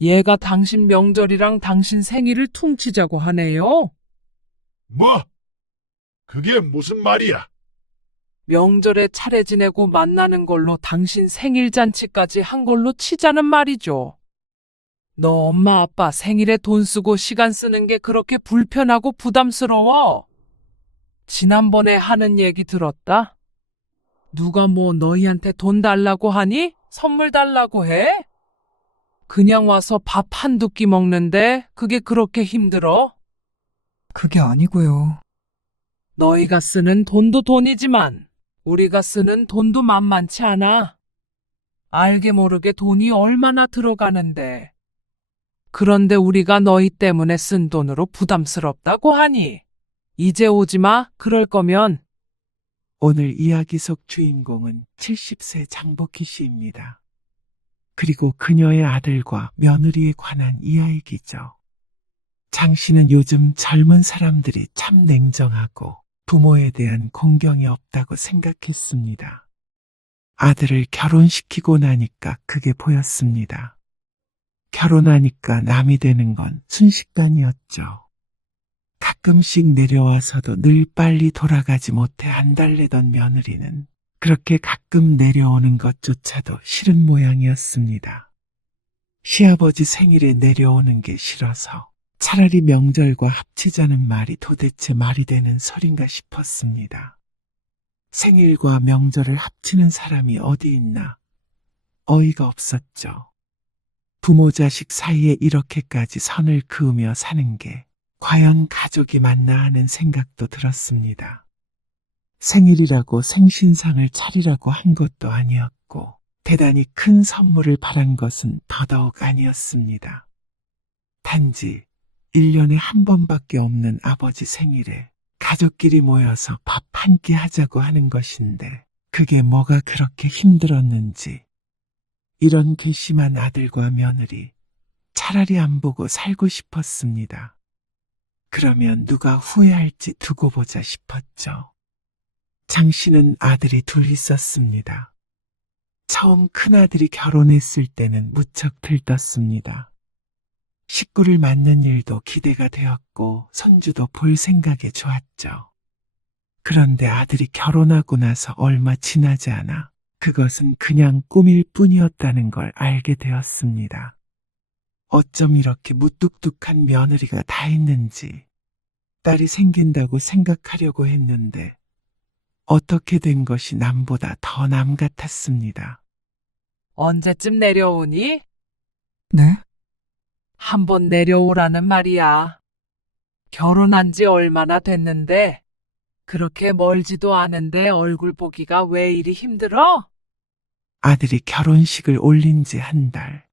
얘가 당신 명절이랑 당신 생일을 퉁치자고 하네요. 뭐? 그게 무슨 말이야? 명절에 차례 지내고 만나는 걸로 당신 생일 잔치까지 한 걸로 치자는 말이죠. 너 엄마 아빠 생일에 돈 쓰고 시간 쓰는 게 그렇게 불편하고 부담스러워? 지난번에 하는 얘기 들었다? 누가 뭐 너희한테 돈 달라고 하니? 선물 달라고 해? 그냥 와서 밥 한두 끼 먹는데 그게 그렇게 힘들어? 그게 아니고요. 너희가 쓰는 돈도 돈이지만 우리가 쓰는 돈도 만만치 않아. 알게 모르게 돈이 얼마나 들어가는데. 그런데 우리가 너희 때문에 쓴 돈으로 부담스럽다고 하니 이제 오지 마. 그럴 거면. 오늘 이야기 속 주인공은 70세 장복희 씨입니다. 그리고 그녀의 아들과 며느리에 관한 이야기죠. 장 씨는 요즘 젊은 사람들이 참 냉정하고 부모에 대한 공경이 없다고 생각했습니다. 아들을 결혼시키고 나니까 그게 보였습니다. 결혼하니까 남이 되는 건 순식간이었죠. 가끔씩 내려와서도 늘 빨리 돌아가지 못해 안달내던 며느리는 그렇게 가끔 내려오는 것조차도 싫은 모양이었습니다. 시아버지 생일에 내려오는 게 싫어서 차라리 명절과 합치자는 말이 도대체 말이 되는 소린가 싶었습니다. 생일과 명절을 합치는 사람이 어디 있나 어이가 없었죠. 부모 자식 사이에 이렇게까지 선을 그으며 사는 게 과연 가족이 맞나 하는 생각도 들었습니다. 생일이라고 생신상을 차리라고 한 것도 아니었고 대단히 큰 선물을 바란 것은 더더욱 아니었습니다. 단지 1년에 한 번밖에 없는 아버지 생일에 가족끼리 모여서 밥 한 끼 하자고 하는 것인데 그게 뭐가 그렇게 힘들었는지 이런 괘씸한 아들과 며느리 차라리 안 보고 살고 싶었습니다. 그러면 누가 후회할지 두고 보자 싶었죠. 장 씨는 아들이 둘 있었습니다. 처음 큰아들이 결혼했을 때는 무척 들떴습니다. 식구를 맡는 일도 기대가 되었고 손주도 볼 생각에 좋았죠. 그런데 아들이 결혼하고 나서 얼마 지나지 않아 그것은 그냥 꿈일 뿐이었다는 걸 알게 되었습니다. 어쩜 이렇게 무뚝뚝한 며느리가 다 있는지 딸이 생긴다고 생각하려고 했는데 어떻게 된 것이 남보다 더 남 같았습니다. 언제쯤 내려오니? 네? 한번 내려오라는 말이야. 결혼한 지 얼마나 됐는데 그렇게 멀지도 않은데 얼굴 보기가 왜 이리 힘들어? 아들이 결혼식을 올린 지 한 달.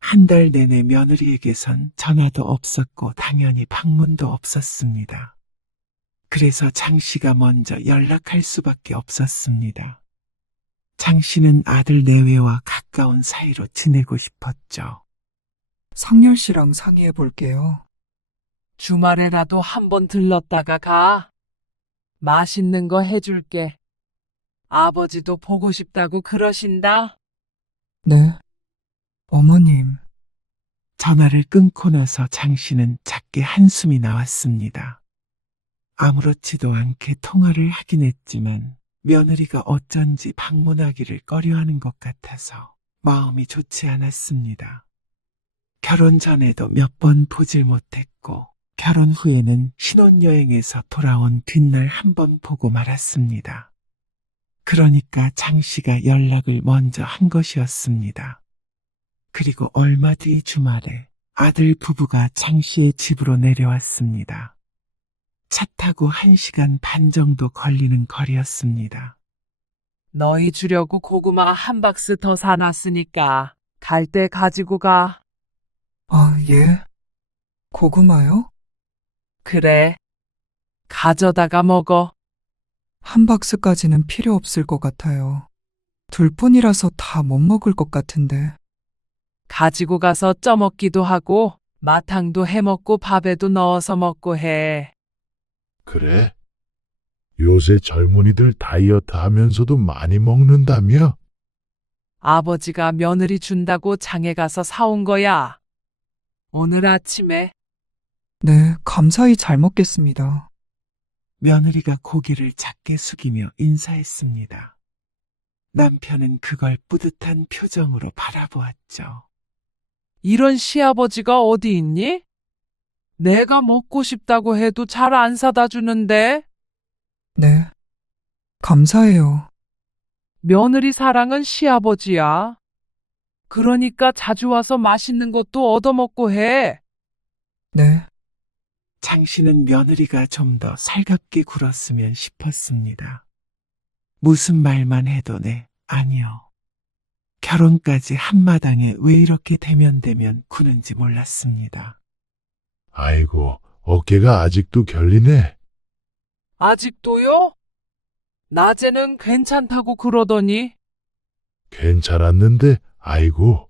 한 달 내내 며느리에게선 전화도 없었고 당연히 방문도 없었습니다. 그래서 장 씨가 먼저 연락할 수밖에 없었습니다. 장 씨는 아들 내외와 가까운 사이로 지내고 싶었죠. 상렬 씨랑 상의해 볼게요. 주말에라도 한번 들렀다가 가. 맛있는 거 해줄게. 아버지도 보고 싶다고 그러신다. 네. 어머님, 전화를 끊고 나서 장 씨는 작게 한숨이 나왔습니다. 아무렇지도 않게 통화를 하긴 했지만 며느리가 어쩐지 방문하기를 꺼려하는 것 같아서 마음이 좋지 않았습니다. 결혼 전에도 몇 번 보질 못했고 결혼 후에는 신혼여행에서 돌아온 뒷날 한 번 보고 말았습니다. 그러니까 장 씨가 연락을 먼저 한 것이었습니다. 그리고 얼마 뒤 주말에 아들 부부가 장 씨의 집으로 내려왔습니다. 차 타고 1시간 반 정도 걸리는 거리였습니다. 너희 주려고 고구마 한 박스 더 사놨으니까 갈 때 가지고 가. 아, 예? 고구마요? 그래. 가져다가 먹어. 한 박스까지는 필요 없을 것 같아요. 둘뿐이라서 다 못 먹을 것 같은데. 가지고 가서 쪄먹기도 하고 마탕도 해먹고 밥에도 넣어서 먹고 해. 그래? 요새 젊은이들 다이어트 하면서도 많이 먹는다며? 아버지가 며느리 준다고 장에 가서 사온 거야. 오늘 아침에. 네, 감사히 잘 먹겠습니다. 며느리가 고개를 작게 숙이며 인사했습니다. 남편은 그걸 뿌듯한 표정으로 바라보았죠. 이런 시아버지가 어디 있니? 내가 먹고 싶다고 해도 잘 안 사다 주는데. 네, 감사해요. 며느리 사랑은 시아버지야. 그러니까 자주 와서 맛있는 것도 얻어먹고 해. 네, 장 씨는 며느리가 좀 더 살갑게 굴었으면 싶었습니다. 무슨 말만 해도 네, 아니요. 결혼까지 한마당에 왜 이렇게 대면대면 구는지 몰랐습니다. 아이고, 어깨가 아직도 결리네. 아직도요? 낮에는 괜찮다고 그러더니. 괜찮았는데, 아이고.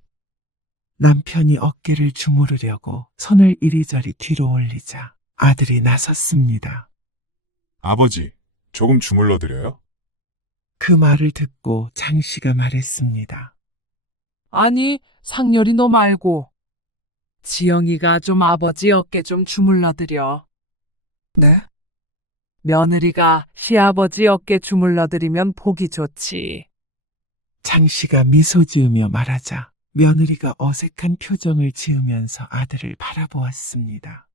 남편이 어깨를 주무르려고 손을 이리저리 뒤로 올리자 아들이 나섰습니다. 아버지, 조금 주물러 드려요? 그 말을 듣고 장 씨가 말했습니다. 아니, 상렬이 너 말고. 지영이가 좀 아버지 어깨 좀 주물러드려. 네, 며느리가 시아버지 어깨 주물러드리면 보기 좋지. 장 씨가 미소 지으며 말하자 며느리가 어색한 표정을 지으면서 아들을 바라보았습니다.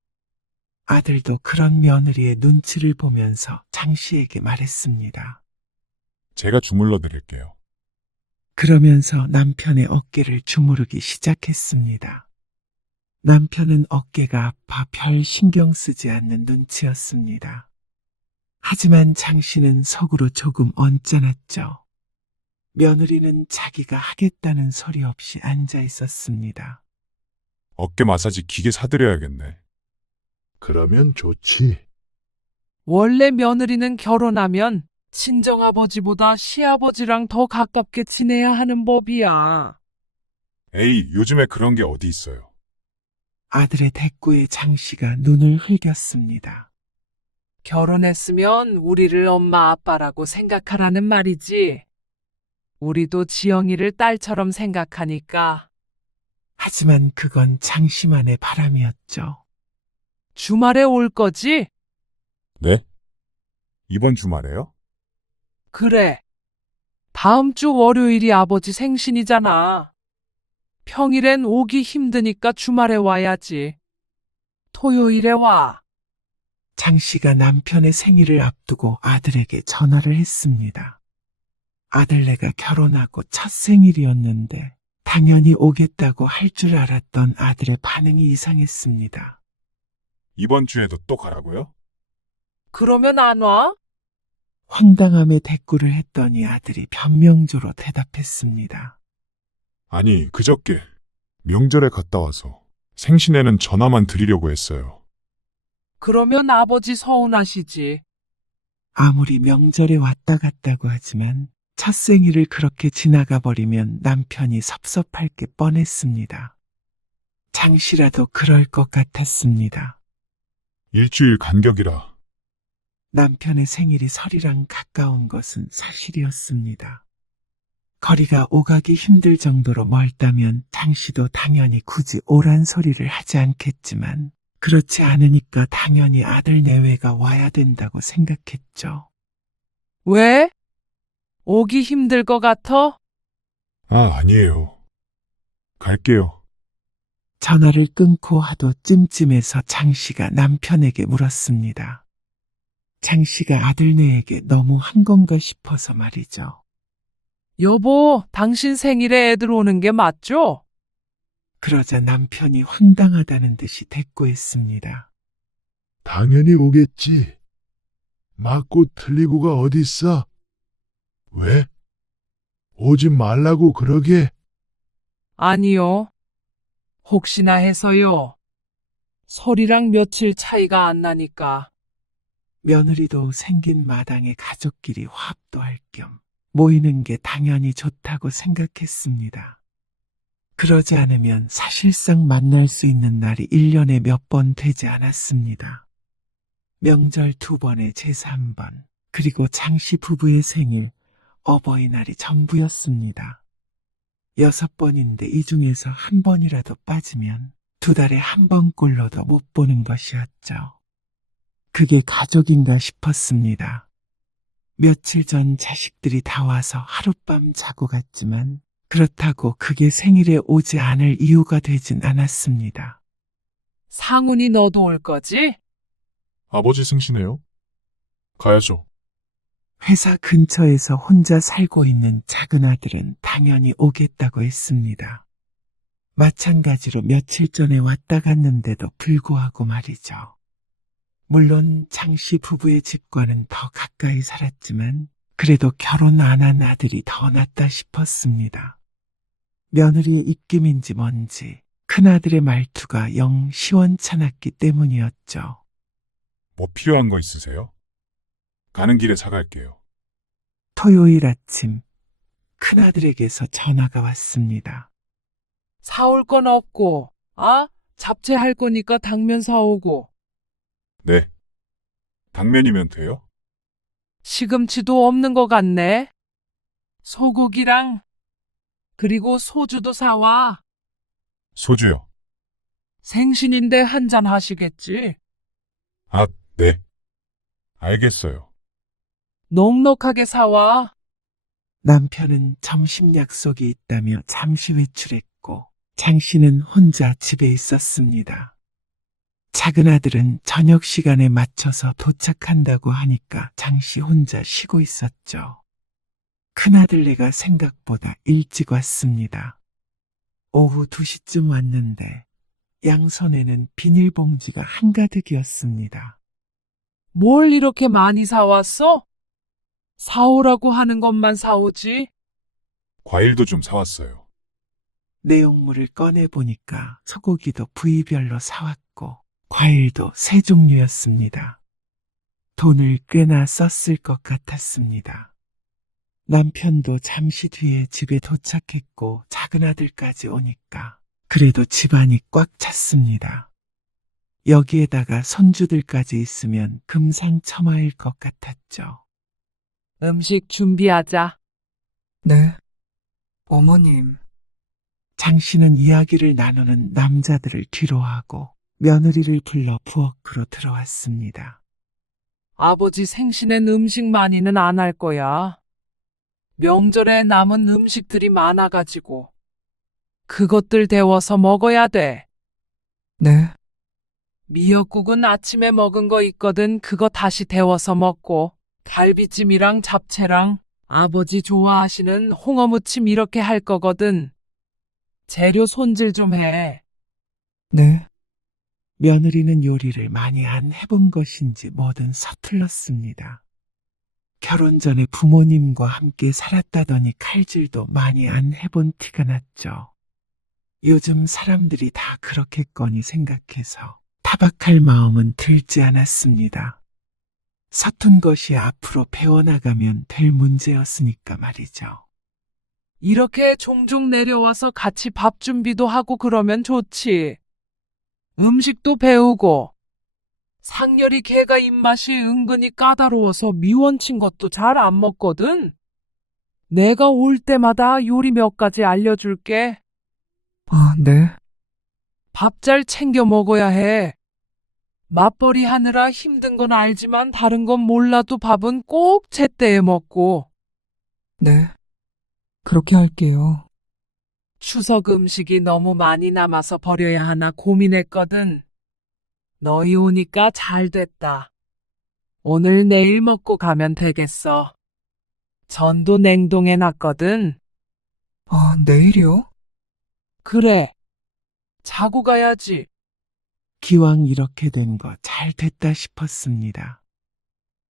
아들도 그런 며느리의 눈치를 보면서 장 씨에게 말했습니다. 제가 주물러 드릴게요. 그러면서 남편의 어깨를 주무르기 시작했습니다. 남편은 어깨가 아파 별 신경 쓰지 않는 눈치였습니다. 하지만 장 씨는 속으로 조금 언짢았죠. 며느리는 자기가 하겠다는 소리 없이 앉아 있었습니다. 어깨 마사지 기계 사드려야겠네. 그러면 좋지. 원래 며느리는 결혼하면 친정아버지보다 시아버지랑 더 가깝게 지내야 하는 법이야. 에이, 요즘에 그런 게 어디 있어요. 아들의 대꾸에 장 씨가 눈을 흘겼습니다. 결혼했으면 우리를 엄마 아빠라고 생각하라는 말이지. 우리도 지영이를 딸처럼 생각하니까. 하지만 그건 장 씨만의 바람이었죠. 주말에 올 거지? 네? 이번 주말에요? 그래. 다음 주 월요일이 아버지 생신이잖아. 평일엔 오기 힘드니까 주말에 와야지. 토요일에 와. 장 씨가 남편의 생일을 앞두고 아들에게 전화를 했습니다. 아들네가 결혼하고 첫 생일이었는데 당연히 오겠다고 할 줄 알았던 아들의 반응이 이상했습니다. 이번 주에도 또 가라고요? 그러면 안 와? 황당함에 대꾸를 했더니 아들이 변명조로 대답했습니다. 아니, 그저께 명절에 갔다 와서 생신에는 전화만 드리려고 했어요. 그러면 아버지 서운하시지. 아무리 명절에 왔다 갔다고 하지만 첫 생일을 그렇게 지나가 버리면 남편이 섭섭할 게 뻔했습니다. 장 씨라도 그럴 것 같았습니다. 일주일 간격이라. 남편의 생일이 설이랑 가까운 것은 사실이었습니다. 거리가 오가기 힘들 정도로 멀다면 장 씨도 당연히 굳이 오란 소리를 하지 않겠지만 그렇지 않으니까 당연히 아들 내외가 와야 된다고 생각했죠. 왜? 오기 힘들 것 같아? 아니에요. 갈게요. 전화를 끊고 하도 찜찜해서 장 씨가 남편에게 물었습니다. 장 씨가 아들네에게 너무 한 건가 싶어서 말이죠. 여보, 당신 생일에 애들 오는 게 맞죠? 그러자 남편이 황당하다는 듯이 대꾸했습니다. 당연히 오겠지. 맞고 틀리고가 어딨어? 왜? 오지 말라고 그러게? 아니요. 혹시나 해서요. 설이랑 며칠 차이가 안 나니까. 며느리도 생긴 마당에 가족끼리 화합도 할 겸 모이는 게 당연히 좋다고 생각했습니다. 그러지 않으면 사실상 만날 수 있는 날이 1년에 몇 번 되지 않았습니다. 명절 2번에 제사 1번, 그리고 장씨 부부의 생일, 어버이날이 전부였습니다. 6번인데 이 중에서 한 번이라도 빠지면 2달에 한 번꼴로도 못 보는 것이었죠. 그게 가족인가 싶었습니다. 며칠 전 자식들이 다 와서 하룻밤 자고 갔지만 그렇다고 그게 생일에 오지 않을 이유가 되진 않았습니다. 상훈이 너도 올 거지? 아버지 생신에요? 가야죠. 회사 근처에서 혼자 살고 있는 작은 아들은 당연히 오겠다고 했습니다. 마찬가지로 며칠 전에 왔다 갔는데도 불구하고 말이죠. 물론 장씨 부부의 집과는 더 가까이 살았지만 그래도 결혼 안 한 아들이 더 낫다 싶었습니다. 며느리의 입김인지 뭔지 큰아들의 말투가 영 시원찮았기 때문이었죠. 뭐 필요한 거 있으세요? 가는 길에 사갈게요. 토요일 아침 큰아들에게서 전화가 왔습니다. 사올 건 없고, 잡채 할 거니까 당면 사오고, 네. 당면이면 돼요? 시금치도 없는 것 같네. 소고기랑, 그리고 소주도 사와. 소주요. 생신인데 한잔 하시겠지? 아, 네. 알겠어요. 넉넉하게 사와. 남편은 점심 약속이 있다며 잠시 외출했고 장씨는 혼자 집에 있었습니다. 작은 아들은 저녁 시간에 맞춰서 도착한다고 하니까 장씨 혼자 쉬고 있었죠. 큰아들네가 생각보다 일찍 왔습니다. 오후 2시쯤 왔는데 양손에는 비닐봉지가 한가득이었습니다. 뭘 이렇게 많이 사왔어? 사오라고 하는 것만 사오지? 과일도 좀 사왔어요. 내용물을 꺼내보니까 소고기도 부위별로 사왔고 과일도 3종류였습니다. 돈을 꽤나 썼을 것 같았습니다. 남편도 잠시 뒤에 집에 도착했고 작은 아들까지 오니까 그래도 집안이 꽉 찼습니다. 여기에다가 손주들까지 있으면 금상첨화일 것 같았죠. 음식 준비하자. 네. 어머님, 장씨는 이야기를 나누는 남자들을 뒤로하고 며느리를 불러 부엌으로 들어왔습니다. 아버지 생신엔 음식 많이는 안 할 거야. 명절에 남은 음식들이 많아가지고. 그것들 데워서 먹어야 돼. 네. 미역국은 아침에 먹은 거 있거든. 그거 다시 데워서 먹고. 갈비찜이랑 잡채랑 아버지 좋아하시는 홍어무침 이렇게 할 거거든. 재료 손질 좀 해. 네. 며느리는 요리를 많이 안 해본 것인지 뭐든 서툴렀습니다. 결혼 전에 부모님과 함께 살았다더니 칼질도 많이 안 해본 티가 났죠. 요즘 사람들이 다 그렇겠거니 생각해서 타박할 마음은 들지 않았습니다. 서툰 것이 앞으로 배워나가면 될 문제였으니까 말이죠. 이렇게 종종 내려와서 같이 밥 준비도 하고 그러면 좋지. 음식도 배우고. 상렬이 걔가 입맛이 은근히 까다로워서 미원친 것도 잘 안 먹거든. 내가 올 때마다 요리 몇 가지 알려줄게. 아, 네. 밥 잘 챙겨 먹어야 해. 맞벌이 하느라 힘든 건 알지만 다른 건 몰라도 밥은 꼭 제때에 먹고. 네. 그렇게 할게요. 추석 음식이 너무 많이 남아서 버려야 하나 고민했거든. 너희 오니까 잘 됐다. 오늘 내일 먹고 가면 되겠어. 전도 냉동해 놨거든. 아, 내일이요? 그래. 자고 가야지. 기왕 이렇게 된 거 잘 됐다 싶었습니다.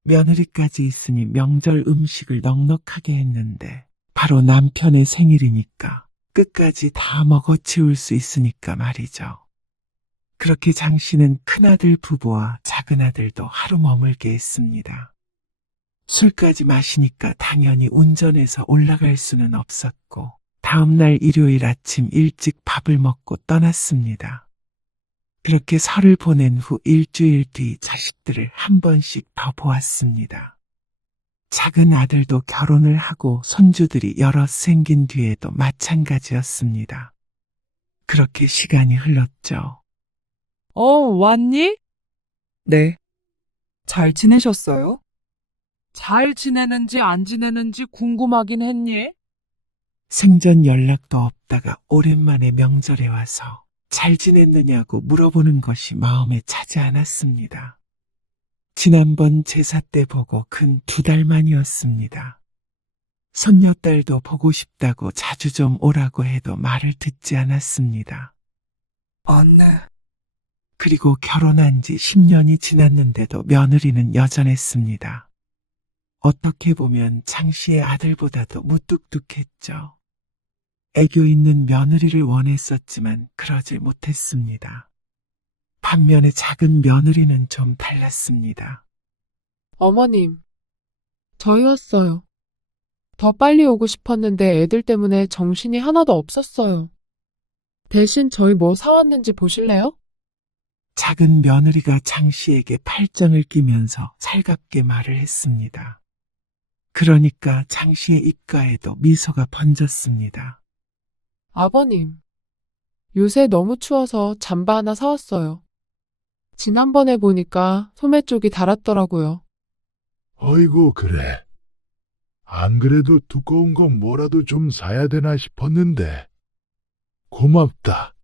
며느리까지 있으니 명절 음식을 넉넉하게 했는데 바로 남편의 생일이니까 끝까지 다 먹어치울 수 있으니까 말이죠. 그렇게 장씨는 큰아들 부부와 작은아들도 하루 머물게 했습니다. 술까지 마시니까 당연히 운전해서 올라갈 수는 없었고 다음날 일요일 아침 일찍 밥을 먹고 떠났습니다. 그렇게 설을 보낸 후 일주일 뒤 자식들을 한 번씩 더 보았습니다. 작은 아들도 결혼을 하고 손주들이 여럿 생긴 뒤에도 마찬가지였습니다. 그렇게 시간이 흘렀죠. 왔니? 네. 잘 지내셨어요? 잘 지내는지 안 지내는지 궁금하긴 했니? 생전 연락도 없다가 오랜만에 명절에 와서 잘 지냈느냐고 물어보는 것이 마음에 차지 않았습니다. 지난번 제사 때 보고 근 2달 만이었습니다. 손녀딸도 보고 싶다고 자주 좀 오라고 해도 말을 듣지 않았습니다. 네. 그리고 결혼한 지 10년이 지났는데도 며느리는 여전했습니다. 어떻게 보면 장 씨의 아들보다도 무뚝뚝했죠. 애교 있는 며느리를 원했었지만 그러질 못했습니다. 반면에 작은 며느리는 좀 달랐습니다. 어머님, 저희 왔어요. 더 빨리 오고 싶었는데 애들 때문에 정신이 하나도 없었어요. 대신 저희 뭐 사왔는지 보실래요? 작은 며느리가 장 씨에게 팔짱을 끼면서 살갑게 말을 했습니다. 그러니까 장 씨의 입가에도 미소가 번졌습니다. 아버님, 요새 너무 추워서 잠바 하나 사왔어요. 지난번에 보니까 소매 쪽이 닳았더라고요. 어이구, 그래. 안 그래도 두꺼운 거 뭐라도 좀 사야 되나 싶었는데. 고맙다.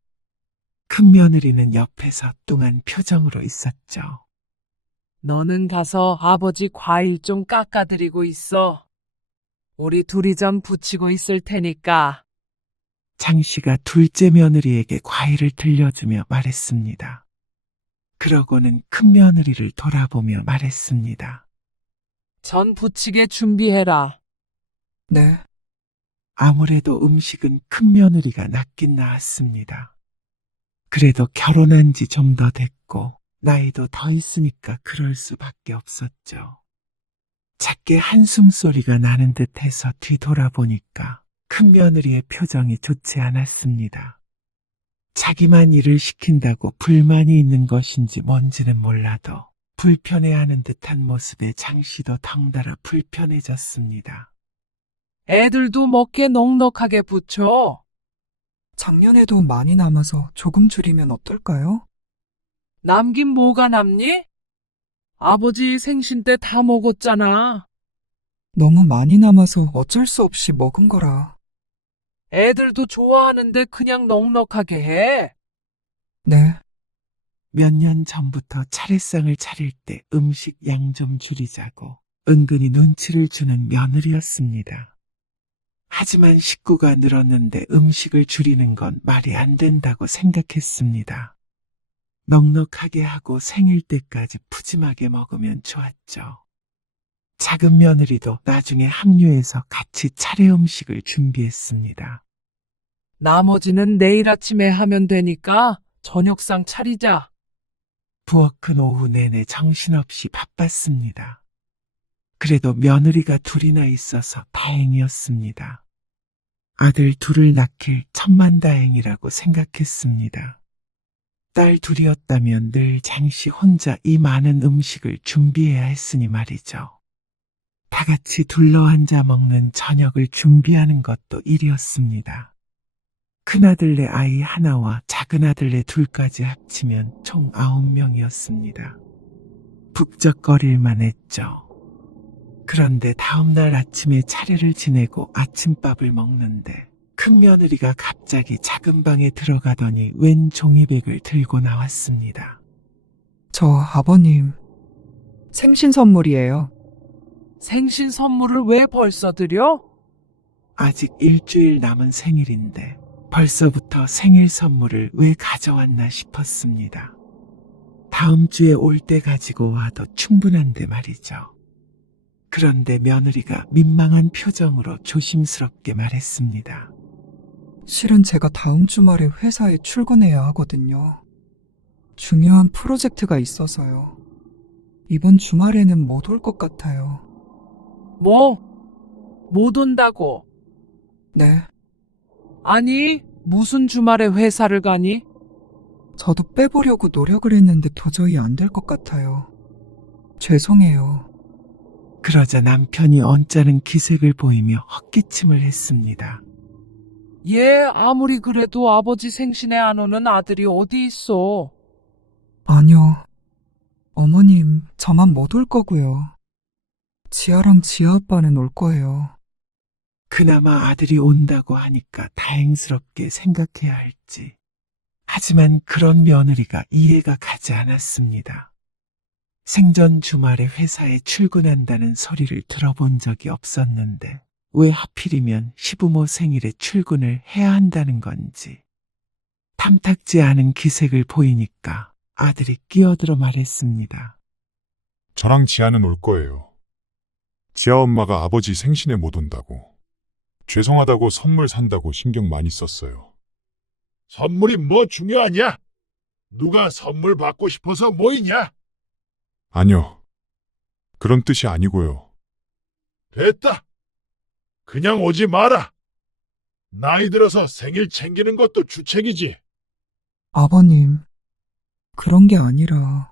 큰 며느리는 옆에서 뚱한 표정으로 있었죠. 너는 가서 아버지 과일 좀 깎아드리고 있어. 우리 둘이 전 부치고 있을 테니까. 장 씨가 둘째 며느리에게 과일을 들려주며 말했습니다. 그러고는 큰 며느리를 돌아보며 말했습니다. 전 부치게 준비해라. 네. 아무래도 음식은 큰 며느리가 낫긴 나았습니다. 그래도 결혼한 지 좀 더 됐고 나이도 더 있으니까 그럴 수밖에 없었죠. 작게 한숨 소리가 나는 듯해서 뒤돌아보니까 큰 며느리의 표정이 좋지 않았습니다. 자기만 일을 시킨다고 불만이 있는 것인지 뭔지는 몰라도 불편해하는 듯한 모습에 장 씨도 덩달아 불편해졌습니다. 애들도 먹게 넉넉하게 부쳐. 작년에도 많이 남아서 조금 줄이면 어떨까요? 남긴 뭐가 남니? 아버지 생신 때 다 먹었잖아. 너무 많이 남아서 어쩔 수 없이 먹은 거라. 애들도 좋아하는데 그냥 넉넉하게 해. 네. 몇 년 전부터 차례상을 차릴 때 음식 양 좀 줄이자고 은근히 눈치를 주는 며느리였습니다. 하지만 식구가 늘었는데 음식을 줄이는 건 말이 안 된다고 생각했습니다. 넉넉하게 하고 생일 때까지 푸짐하게 먹으면 좋았죠. 작은 며느리도 나중에 합류해서 같이 차례 음식을 준비했습니다. 나머지는 내일 아침에 하면 되니까 저녁상 차리자. 부엌은 오후 내내 정신없이 바빴습니다. 그래도 며느리가 둘이나 있어서 다행이었습니다. 아들 둘을 낳길 천만다행이라고 생각했습니다. 딸 둘이었다면 늘 장씨 혼자 이 많은 음식을 준비해야 했으니 말이죠. 다 같이 둘러앉아 먹는 저녁을 준비하는 것도 일이었습니다. 큰아들네 아이 하나와 작은아들네 둘까지 합치면 총 9명이었습니다. 북적거릴만 했죠. 그런데 다음날 아침에 차례를 지내고 아침밥을 먹는데 큰 며느리가 갑자기 작은 방에 들어가더니 웬 종이백을 들고 나왔습니다. 저 아버님 생신 선물이에요. 생신 선물을 왜 벌써 드려? 아직 일주일 남은 생일인데 벌써부터 생일 선물을 왜 가져왔나 싶었습니다. 다음 주에 올 때 가지고 와도 충분한데 말이죠. 그런데 며느리가 민망한 표정으로 조심스럽게 말했습니다. 실은 제가 다음 주말에 회사에 출근해야 하거든요. 중요한 프로젝트가 있어서요. 이번 주말에는 못 올 것 같아요. 뭐? 못 온다고? 네. 아니, 무슨 주말에 회사를 가니? 저도 빼보려고 노력을 했는데 도저히 안 될 것 같아요. 죄송해요. 그러자 남편이 언짢은 기색을 보이며 헛기침을 했습니다. 얘 아무리 그래도 아버지 생신에 안 오는 아들이 어디 있어? 아니요. 어머님, 저만 못 올 거고요. 지아랑 지아 아빠는 올 거예요. 그나마 아들이 온다고 하니까 다행스럽게 생각해야 할지. 하지만 그런 며느리가 이해가 가지 않았습니다. 생전 주말에 회사에 출근한다는 소리를 들어본 적이 없었는데 왜 하필이면 시부모 생일에 출근을 해야 한다는 건지. 탐탁지 않은 기색을 보이니까 아들이 끼어들어 말했습니다. 저랑 지아는 올 거예요. 지아 엄마가 아버지 생신에 못 온다고. 죄송하다고 선물 산다고 신경 많이 썼어요. 선물이 뭐 중요하냐? 누가 선물 받고 싶어서 모이냐? 아니요. 그런 뜻이 아니고요. 됐다. 그냥 오지 마라. 나이 들어서 생일 챙기는 것도 주책이지. 아버님, 그런 게 아니라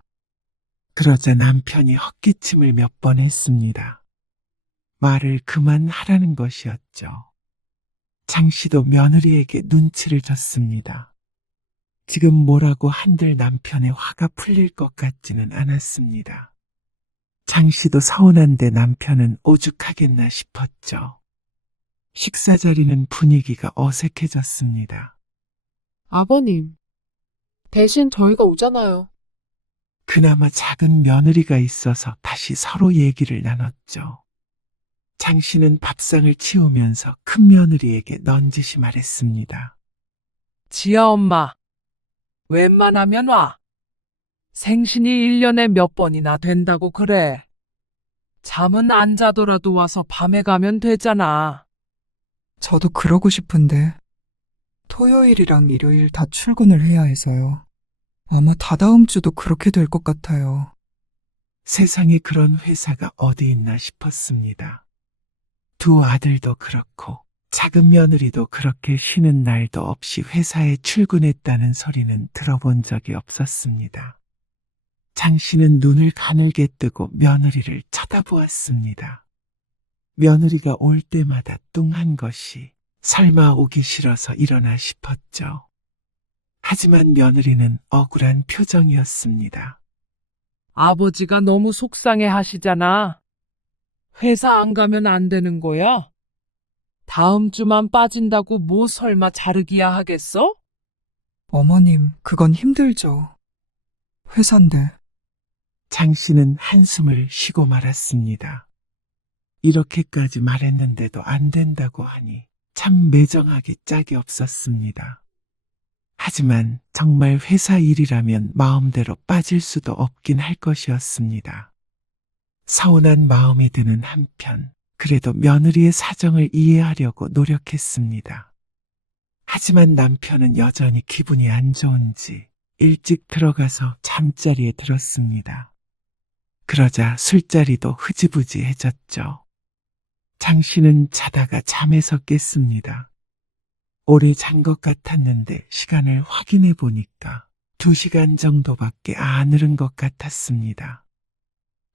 그러자 남편이 헛기침을 몇 번 했습니다. 말을 그만하라는 것이었죠. 장 씨도 며느리에게 눈치를 줬습니다. 지금 뭐라고 한들 남편의 화가 풀릴 것 같지는 않았습니다. 장 씨도 서운한데 남편은 오죽하겠나 싶었죠. 식사 자리는 분위기가 어색해졌습니다. 아버님, 대신 저희가 오잖아요. 그나마 작은 며느리가 있어서 다시 서로 얘기를 나눴죠. 장 씨는 밥상을 치우면서 큰 며느리에게 넌지시 말했습니다. 지아 엄마, 웬만하면 와. 생신이 1년에 몇 번이나 된다고 그래. 잠은 안 자더라도 와서 밤에 가면 되잖아. 저도 그러고 싶은데 토요일이랑 일요일 다 출근을 해야 해서요. 아마 다다음 주도 그렇게 될 것 같아요. 세상에 그런 회사가 어디 있나 싶었습니다. 두 아들도 그렇고 작은 며느리도 그렇게 쉬는 날도 없이 회사에 출근했다는 소리는 들어본 적이 없었습니다. 장 씨는 눈을 가늘게 뜨고 며느리를 쳐다보았습니다. 며느리가 올 때마다 뚱한 것이 설마 오기 싫어서 일어나 싶었죠. 하지만 며느리는 억울한 표정이었습니다. 아버지가 너무 속상해 하시잖아. 회사 안 가면 안 되는 거야? 다음 주만 빠진다고 뭐 설마 자르기야 하겠어? 어머님, 그건 힘들죠. 회사인데. 장 씨는 한숨을 쉬고 말았습니다. 이렇게까지 말했는데도 안 된다고 하니 참 매정하기 짝이 없었습니다. 하지만 정말 회사 일이라면 마음대로 빠질 수도 없긴 할 것이었습니다. 서운한 마음이 드는 한편 그래도 며느리의 사정을 이해하려고 노력했습니다. 하지만 남편은 여전히 기분이 안 좋은지 일찍 들어가서 잠자리에 들었습니다. 그러자 술자리도 흐지부지해졌죠. 장 씨는 자다가 잠에서 깼습니다. 오래 잔 것 같았는데 시간을 확인해 보니까 2시간 정도밖에 안 흐른 것 같았습니다.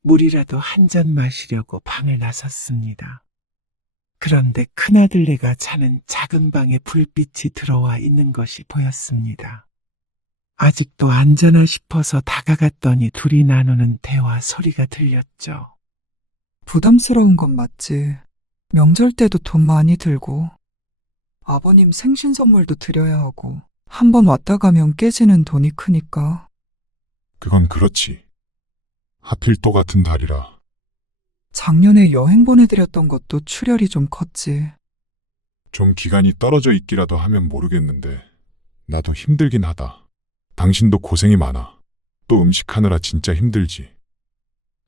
물이라도 한 잔 마시려고 방을 나섰습니다. 그런데 큰아들네가 자는 작은 방에 불빛이 들어와 있는 것이 보였습니다. 아직도 안 자나 싶어서 다가갔더니 둘이 나누는 대화 소리가 들렸죠. 부담스러운 건 맞지. 명절 때도 돈 많이 들고 아버님 생신 선물도 드려야 하고 한 번 왔다 가면 깨지는 돈이 크니까. 그건 그렇지. 하필 또 같은 달이라. 작년에 여행 보내드렸던 것도 출혈이 좀 컸지. 좀 기간이 떨어져 있기라도 하면 모르겠는데 나도 힘들긴 하다. 당신도 고생이 많아. 또 음식하느라 진짜 힘들지.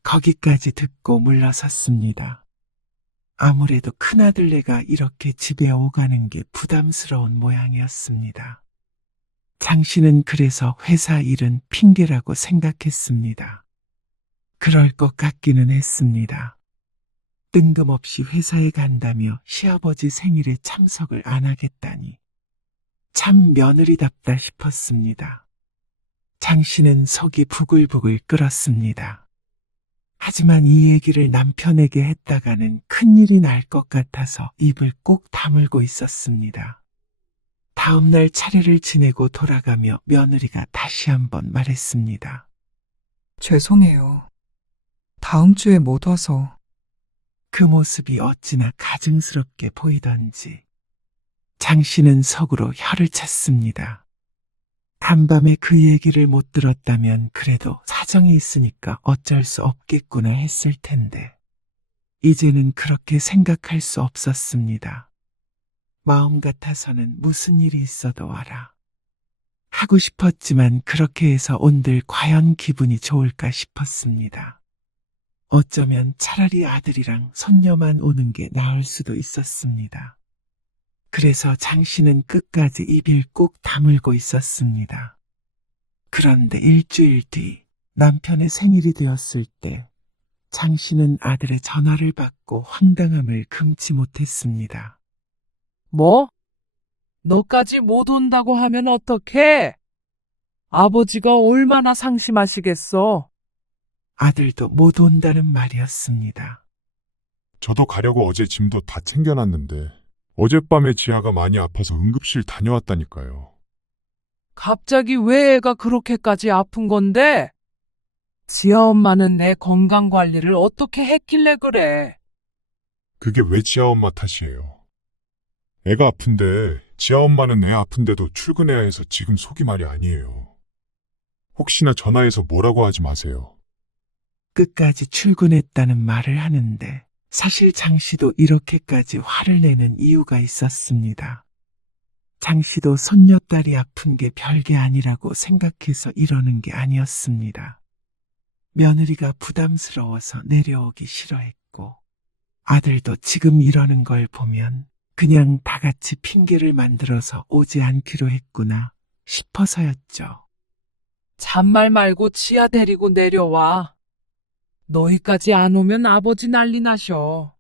거기까지 듣고 물러섰습니다. 아무래도 큰아들네가 이렇게 집에 오가는 게 부담스러운 모양이었습니다. 장 씨는 그래서 회사 일은 핑계라고 생각했습니다. 그럴 것 같기는 했습니다. 뜬금없이 회사에 간다며 시아버지 생일에 참석을 안 하겠다니 참 며느리답다 싶었습니다. 장 씨는 속이 부글부글 끓었습니다. 하지만 이 얘기를 남편에게 했다가는 큰일이 날 것 같아서 입을 꼭 다물고 있었습니다. 다음날 차례를 지내고 돌아가며 며느리가 다시 한번 말했습니다. 죄송해요. 다음 주에 못 와서. 그 모습이 어찌나 가증스럽게 보이던지 장 씨는 속으로 혀를 찼습니다. 간밤에 그 얘기를 못 들었다면 그래도 사정이 있으니까 어쩔 수 없겠구나 했을 텐데 이제는 그렇게 생각할 수 없었습니다. 마음 같아서는 무슨 일이 있어도 와라 하고 싶었지만 그렇게 해서 온들 과연 기분이 좋을까 싶었습니다. 어쩌면 차라리 아들이랑 손녀만 오는 게 나을 수도 있었습니다. 그래서 장 씨는 끝까지 입을 꾹 다물고 있었습니다. 그런데 일주일 뒤 남편의 생일이 되었을 때 장 씨는 아들의 전화를 받고 황당함을 금치 못했습니다. 뭐? 너까지 못 온다고 하면 어떡해? 아버지가 얼마나 상심하시겠어? 아들도 못 온다는 말이었습니다. 저도 가려고 어제 짐도 다 챙겨놨는데 어젯밤에 지아가 많이 아파서 응급실 다녀왔다니까요. 갑자기 왜 애가 그렇게까지 아픈 건데? 지아 엄마는 내 건강 관리를 어떻게 했길래 그래? 그게 왜 지아 엄마 탓이에요? 애가 아픈데 지아 엄마는 애 아픈데도 출근해야 해서 지금 속이 말이 아니에요. 혹시나 전화해서 뭐라고 하지 마세요. 끝까지 출근했다는 말을 하는데 사실 장 씨도 이렇게까지 화를 내는 이유가 있었습니다. 장 씨도 손녀딸이 아픈 게 별게 아니라고 생각해서 이러는 게 아니었습니다. 며느리가 부담스러워서 내려오기 싫어했고 아들도 지금 이러는 걸 보면 그냥 다 같이 핑계를 만들어서 오지 않기로 했구나 싶어서였죠. 잔말 말고 지아 데리고 내려와. 너희까지 안 오면 아버지 난리 나셔.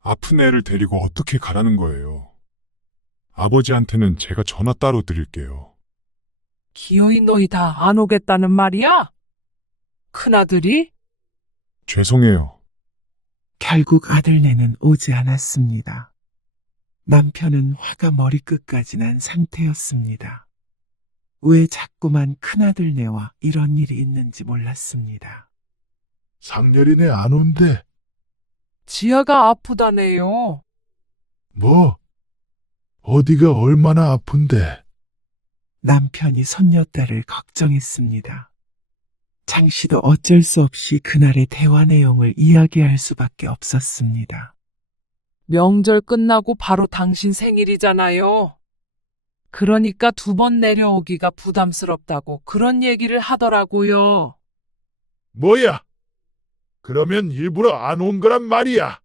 아픈 애를 데리고 어떻게 가라는 거예요? 아버지한테는 제가 전화 따로 드릴게요. 기어이 너희 다 안 오겠다는 말이야? 큰아들이? 죄송해요. 결국 아들네는 오지 않았습니다. 남편은 화가 머리끝까지 난 상태였습니다. 왜 자꾸만 큰아들네와 이런 일이 있는지 몰랐습니다. 상렬이네 안 온대. 지아가 아프다네요. 뭐? 어디가 얼마나 아픈데? 남편이 손녀딸을 걱정했습니다. 장 씨도 어쩔 수 없이 그날의 대화 내용을 이야기할 수밖에 없었습니다. 명절 끝나고 바로 당신 생일이잖아요. 그러니까 2번 내려오기가 부담스럽다고 그런 얘기를 하더라고요. 뭐야? 그러면 일부러 안 온 거란 말이야.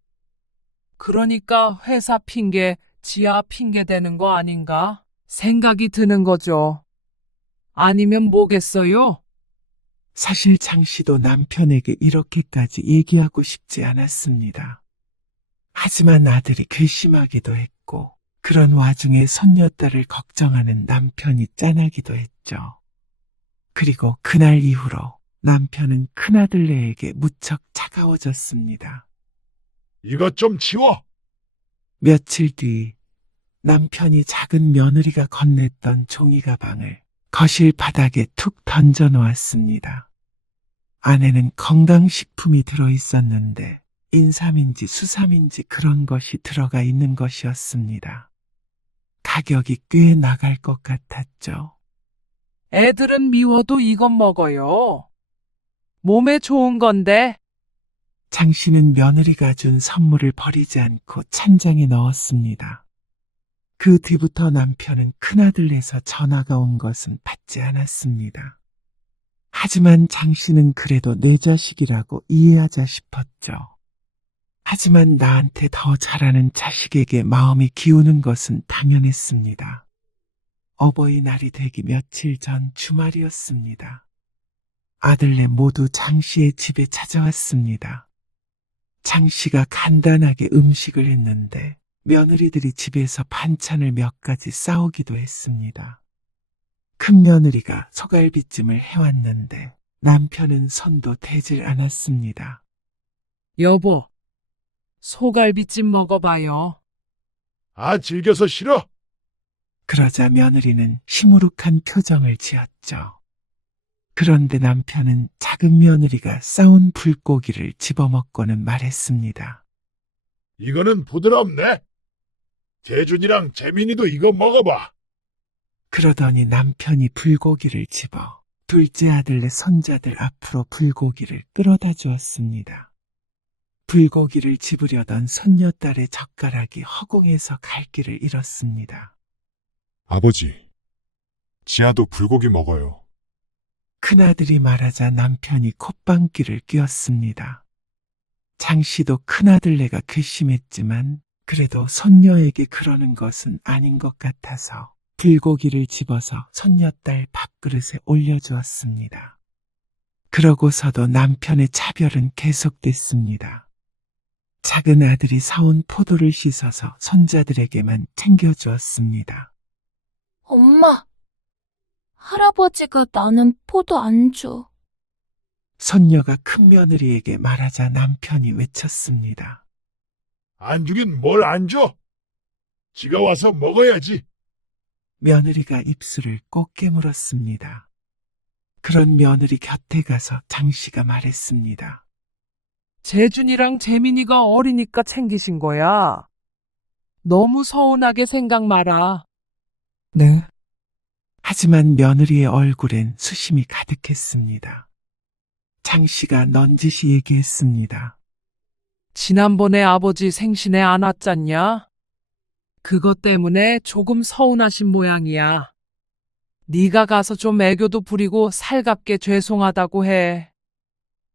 그러니까 회사 핑계, 지아 핑계 대는 거 아닌가? 생각이 드는 거죠. 아니면 뭐겠어요? 사실 장 씨도 남편에게 이렇게까지 얘기하고 싶지 않았습니다. 하지만 아들이 괘씸하기도 했고 그런 와중에 손녀딸을 걱정하는 남편이 짠하기도 했죠. 그리고 그날 이후로 남편은 큰아들네에게 무척 차가워졌습니다. 이것 좀 치워. 며칠 뒤 남편이 작은 며느리가 건넸던 종이 가방을 거실 바닥에 툭 던져 놓았습니다. 안에는 건강식품이 들어있었는데 인삼인지 수삼인지 그런 것이 들어가 있는 것이었습니다. 가격이 꽤 나갈 것 같았죠. 애들은 미워도 이건 먹어요. 몸에 좋은 건데. 장 씨는 며느리가 준 선물을 버리지 않고 찬장에 넣었습니다. 그 뒤부터 남편은 큰아들에서 전화가 온 것은 받지 않았습니다. 하지만 장 씨는 그래도 내 자식이라고 이해하자 싶었죠. 하지만 나한테 더 잘하는 자식에게 마음이 기우는 것은 당연했습니다. 어버이날이 되기 며칠 전 주말이었습니다. 아들네 모두 장 씨의 집에 찾아왔습니다. 장 씨가 간단하게 음식을 했는데 며느리들이 집에서 반찬을 몇 가지 싸오기도 했습니다. 큰 며느리가 소갈비찜을 해왔는데 남편은 손도 대질 않았습니다. 여보, 소갈비찜 먹어봐요. 아, 질겨서 싫어. 그러자 며느리는 시무룩한 표정을 지었죠. 그런데 남편은 작은 며느리가 싸운 불고기를 집어먹고는 말했습니다. 이거는 부드럽네. 재준이랑 재민이도 이거 먹어봐. 그러더니 남편이 불고기를 집어 둘째 아들네 손자들 앞으로 불고기를 끌어다 주었습니다. 불고기를 집으려던 손녀딸의 젓가락이 허공에서 갈 길을 잃었습니다. 아버지, 지아도 불고기 먹어요. 큰아들이 말하자 남편이 콧방귀를 뀌었습니다. 장씨도 큰아들네가 괘씸했지만 그래도 손녀에게 그러는 것은 아닌 것 같아서 불고기를 집어서 손녀딸 밥그릇에 올려주었습니다. 그러고서도 남편의 차별은 계속됐습니다. 작은 아들이 사온 포도를 씻어서 손자들에게만 챙겨주었습니다. 엄마, 할아버지가 나는 포도 안 줘. 손녀가 큰 며느리에게 말하자 남편이 외쳤습니다. 안 주긴 뭘 안 줘? 지가 와서 먹어야지. 며느리가 입술을 꼭 깨물었습니다. 그런 며느리 곁에 가서 장씨가 말했습니다. 재준이랑 재민이가 어리니까 챙기신 거야. 너무 서운하게 생각 마라. 네, 하지만 며느리의 얼굴엔 수심이 가득했습니다. 장씨가 넌지시 얘기했습니다. 지난번에 아버지 생신에 안 왔잖냐? 그것 때문에 조금 서운하신 모양이야. 네가 가서 좀 애교도 부리고 살갑게 죄송하다고 해.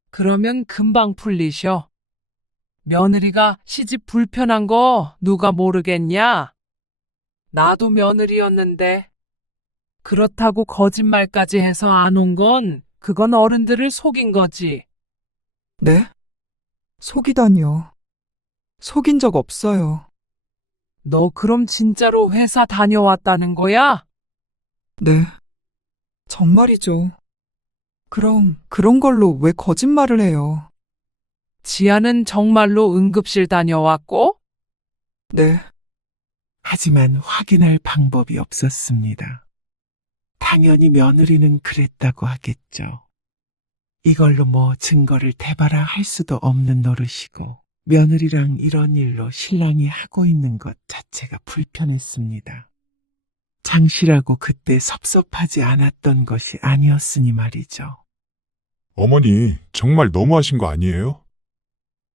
그러면 금방 풀리셔. 며느리가 시집 불편한 거 누가 모르겠냐? 나도 며느리였는데. 그렇다고 거짓말까지 해서 안 온 건 그건 어른들을 속인 거지. 네? 속이다니요. 속인 적 없어요. 너 그럼 진짜로 회사 다녀왔다는 거야? 네. 정말이죠. 그럼 그런 걸로 왜 거짓말을 해요? 지아는 정말로 응급실 다녀왔고? 네. 하지만 확인할 방법이 없었습니다. 당연히 며느리는 그랬다고 하겠죠. 이걸로 뭐 증거를 대봐라 할 수도 없는 노릇이고 며느리랑 이런 일로 신랑이 하고 있는 것 자체가 불편했습니다. 장씨라고 그때 섭섭하지 않았던 것이 아니었으니 말이죠. 어머니, 정말 너무하신 거 아니에요?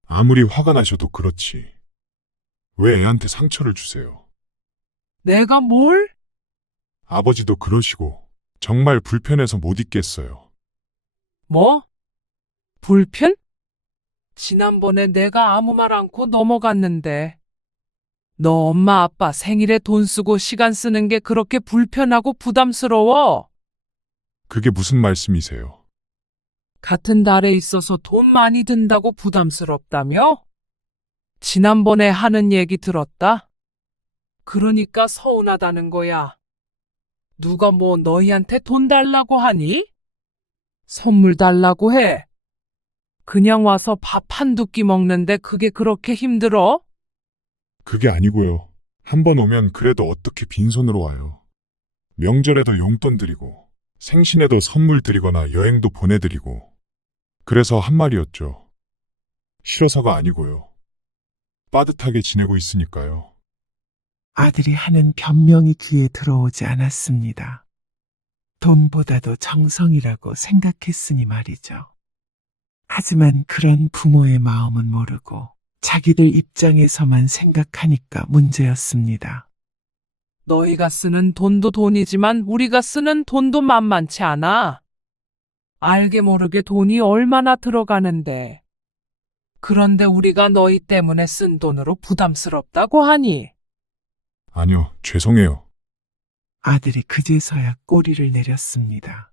아무리 화가 나셔도 그렇지. 왜 애한테 상처를 주세요? 내가 뭘? 아버지도 그러시고 정말 불편해서 못 있겠어요. 뭐? 불편? 지난번에 내가 아무 말 않고 넘어갔는데. 너 엄마 아빠 생일에 돈 쓰고 시간 쓰는 게 그렇게 불편하고 부담스러워? 그게 무슨 말씀이세요? 같은 달에 있어서 돈 많이 든다고 부담스럽다며? 지난번에 하는 얘기 들었다? 그러니까 서운하다는 거야. 누가 뭐 너희한테 돈 달라고 하니? 선물 달라고 해. 그냥 와서 밥 한두 끼 먹는데 그게 그렇게 힘들어? 그게 아니고요. 한 번 오면 그래도 어떻게 빈손으로 와요. 명절에도 용돈 드리고 생신에도 선물 드리거나 여행도 보내드리고 그래서 한 말이었죠. 싫어서가 아니고요. 빠듯하게 지내고 있으니까요. 아들이 하는 변명이 귀에 들어오지 않았습니다. 돈보다도 정성이라고 생각했으니 말이죠. 하지만 그런 부모의 마음은 모르고 자기들 입장에서만 생각하니까 문제였습니다. 너희가 쓰는 돈도 돈이지만 우리가 쓰는 돈도 만만치 않아. 알게 모르게 돈이 얼마나 들어가는데. 그런데 우리가 너희 때문에 쓴 돈으로 부담스럽다고 하니. 아니요, 죄송해요. 아들이 그제서야 꼬리를 내렸습니다.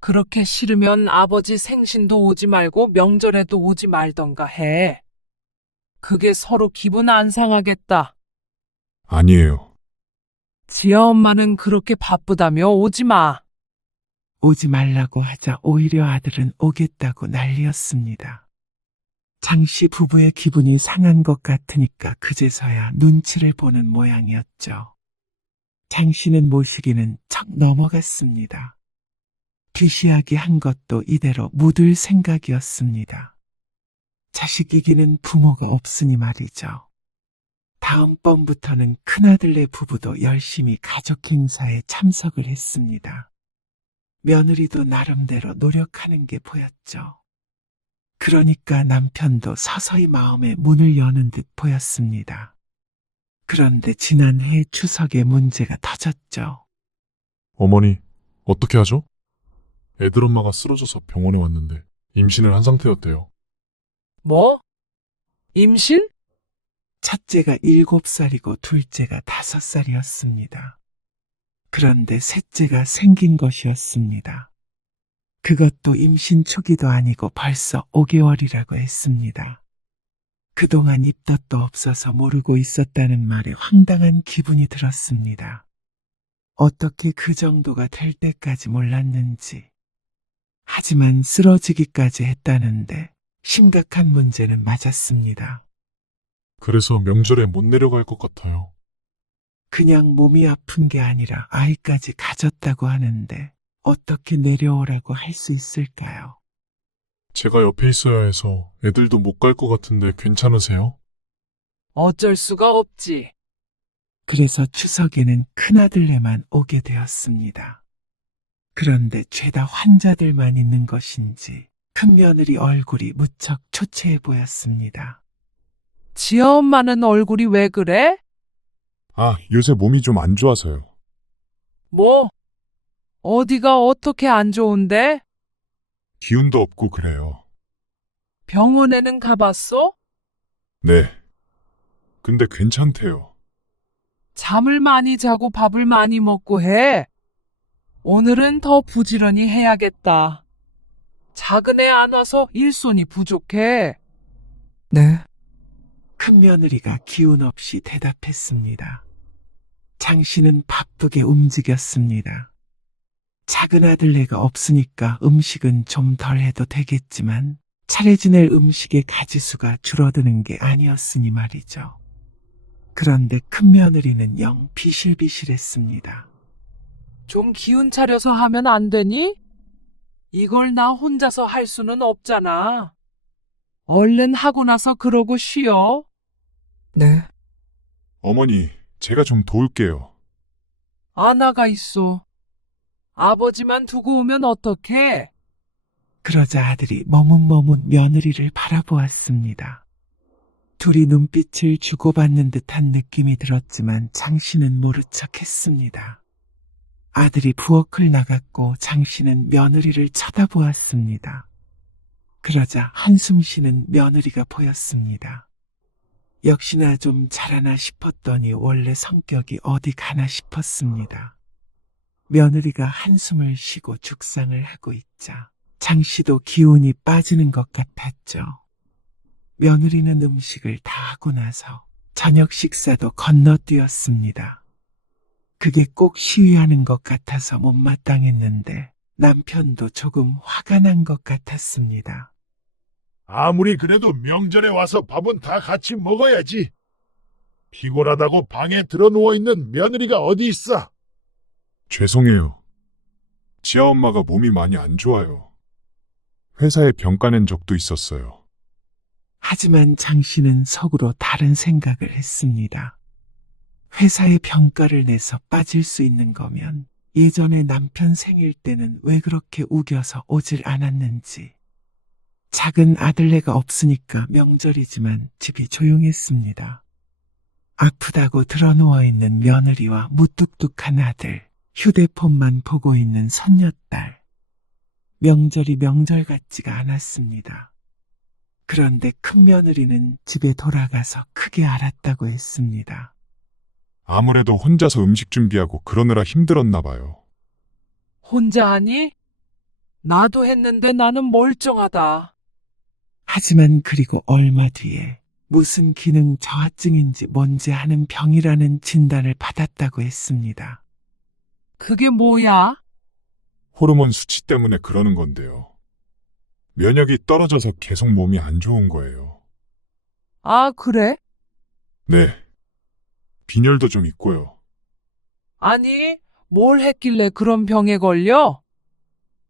그렇게 싫으면 아버지 생신도 오지 말고 명절에도 오지 말던가 해. 그게 서로 기분 안 상하겠다. 아니에요. 지아 엄마는 그렇게 바쁘다며 오지 마. 오지 말라고 하자 오히려 아들은 오겠다고 난리였습니다. 장씨 부부의 기분이 상한 것 같으니까 그제서야 눈치를 보는 모양이었죠. 장씨는 모시기는 척 넘어갔습니다. 귀시하게 한 것도 이대로 묻을 생각이었습니다. 자식 이기는 부모가 없으니 말이죠. 다음번부터는 큰아들네 부부도 열심히 가족 행사에 참석을 했습니다. 며느리도 나름대로 노력하는 게 보였죠. 그러니까 남편도 서서히 마음의 문을 여는 듯 보였습니다. 그런데 지난해 추석에 문제가 터졌죠. 어머니, 어떻게 하죠? 애들 엄마가 쓰러져서 병원에 왔는데 임신을 한 상태였대요. 뭐? 임신? 첫째가 7살이고 둘째가 5살이었습니다. 그런데 셋째가 생긴 것이었습니다. 그것도 임신 초기도 아니고 벌써 5개월이라고 했습니다. 그동안 입덧도 없어서 모르고 있었다는 말에 황당한 기분이 들었습니다. 어떻게 그 정도가 될 때까지 몰랐는지. 하지만 쓰러지기까지 했다는데 심각한 문제는 맞았습니다. 그래서 명절에 못 내려갈 것 같아요. 그냥 몸이 아픈 게 아니라 아이까지 가졌다고 하는데 어떻게 내려오라고 할 수 있을까요? 제가 옆에 있어야 해서 애들도 못 갈 것 같은데 괜찮으세요? 어쩔 수가 없지. 그래서 추석에는 큰아들네만 오게 되었습니다. 그런데 죄다 환자들만 있는 것인지 큰며느리 얼굴이 무척 초췌해 보였습니다. 지아 엄마는 얼굴이 왜 그래? 아, 요새 몸이 좀 안 좋아서요. 뭐? 어디가 어떻게 안 좋은데? 기운도 없고 그래요. 병원에는 가봤어? 네. 근데 괜찮대요. 잠을 많이 자고 밥을 많이 먹고 해. 오늘은 더 부지런히 해야겠다. 작은 애 안 와서 일손이 부족해. 네, 큰며느리가 기운 없이 대답했습니다. 장씨는 바쁘게 움직였습니다. 작은 아들네가 없으니까 음식은 좀 덜 해도 되겠지만 차례 지낼 음식의 가지수가 줄어드는 게 아니었으니 말이죠. 그런데 큰며느리는 영 비실비실했습니다. 좀 기운 차려서 하면 안 되니? 이걸 나 혼자서 할 수는 없잖아. 얼른 하고 나서 그러고 쉬어. 네. 어머니, 제가 좀 도울게요. 아나가 있어. 아버지만 두고 오면 어떡해? 그러자 아들이 머뭇머뭇 며느리를 바라보았습니다. 둘이 눈빛을 주고받는 듯한 느낌이 들었지만 장씨는 모른 척했습니다. 아들이 부엌을 나갔고 장씨는 며느리를 쳐다보았습니다. 그러자 한숨 쉬는 며느리가 보였습니다. 역시나 좀 잘하나 싶었더니 원래 성격이 어디 가나 싶었습니다. 며느리가 한숨을 쉬고 죽상을 하고 있자 장씨도 기운이 빠지는 것 같았죠. 며느리는 음식을 다 하고 나서 저녁 식사도 건너뛰었습니다. 그게 꼭 시위하는 것 같아서 못마땅했는데 남편도 조금 화가 난 것 같았습니다. 아무리 그래도 명절에 와서 밥은 다 같이 먹어야지. 피곤하다고 방에 들어 누워있는 며느리가 어디 있어? 죄송해요. 지아 엄마가 몸이 많이 안 좋아요. 회사에 병가 낸 적도 있었어요. 하지만 장씨는 속으로 다른 생각을 했습니다. 회사에 병가를 내서 빠질 수 있는 거면 예전에 남편 생일 때는 왜 그렇게 우겨서 오질 않았는지. 작은 아들네가 없으니까 명절이지만 집이 조용했습니다. 아프다고 드러누워있는 며느리와 무뚝뚝한 아들, 휴대폰만 보고 있는 손녀딸. 명절이 명절 같지가 않았습니다. 그런데 큰며느리는 집에 돌아가서 크게 알았다고 했습니다. 아무래도 혼자서 음식 준비하고 그러느라 힘들었나 봐요. 혼자 하니? 나도 했는데 나는 멀쩡하다. 하지만 그리고 얼마 뒤에 무슨 기능 저하증인지 뭔지 하는 병이라는 진단을 받았다고 했습니다. 그게 뭐야? 호르몬 수치 때문에 그러는 건데요. 면역이 떨어져서 계속 몸이 안 좋은 거예요. 아, 그래? 네. 빈혈도 좀 있고요. 아니, 뭘 했길래 그런 병에 걸려?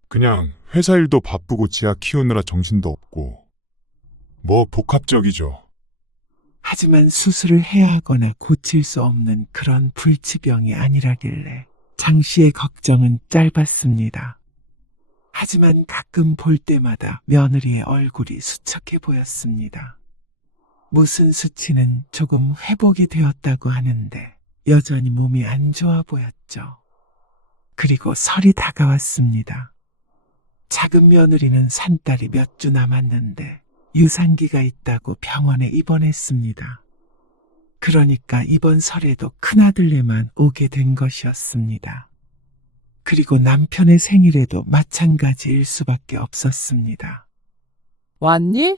그냥 회사 일도 바쁘고 지아 키우느라 정신도 없고. 뭐 복합적이죠. 하지만 수술을 해야 하거나 고칠 수 없는 그런 불치병이 아니라길래 장 씨의 걱정은 짧았습니다. 하지만 가끔 볼 때마다 며느리의 얼굴이 수척해 보였습니다. 무슨 수치는 조금 회복이 되었다고 하는데 여전히 몸이 안 좋아 보였죠. 그리고 설이 다가왔습니다. 작은 며느리는 산딸이 몇 주 남았는데 유산기가 있다고 병원에 입원했습니다. 그러니까 이번 설에도 큰아들네만 오게 된 것이었습니다. 그리고 남편의 생일에도 마찬가지일 수밖에 없었습니다. 왔니?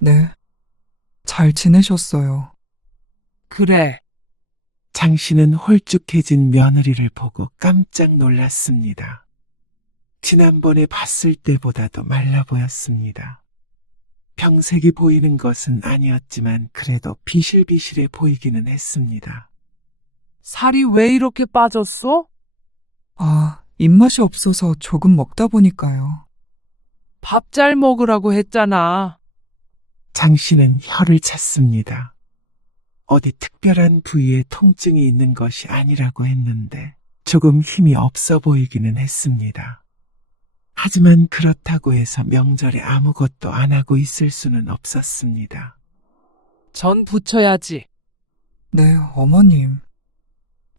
네. 잘 지내셨어요. 그래. 장 씨는 홀쭉해진 며느리를 보고 깜짝 놀랐습니다. 지난번에 봤을 때보다도 말라 보였습니다. 병색이 보이는 것은 아니었지만 그래도 비실비실해 보이기는 했습니다. 살이 왜 이렇게 빠졌어? 아, 입맛이 없어서 조금 먹다 보니까요. 밥 잘 먹으라고 했잖아. 장 씨는 혀를 찼습니다. 어디 특별한 부위에 통증이 있는 것이 아니라고 했는데 조금 힘이 없어 보이기는 했습니다. 하지만 그렇다고 해서 명절에 아무것도 안 하고 있을 수는 없었습니다. 전 부쳐야지. 네, 어머님.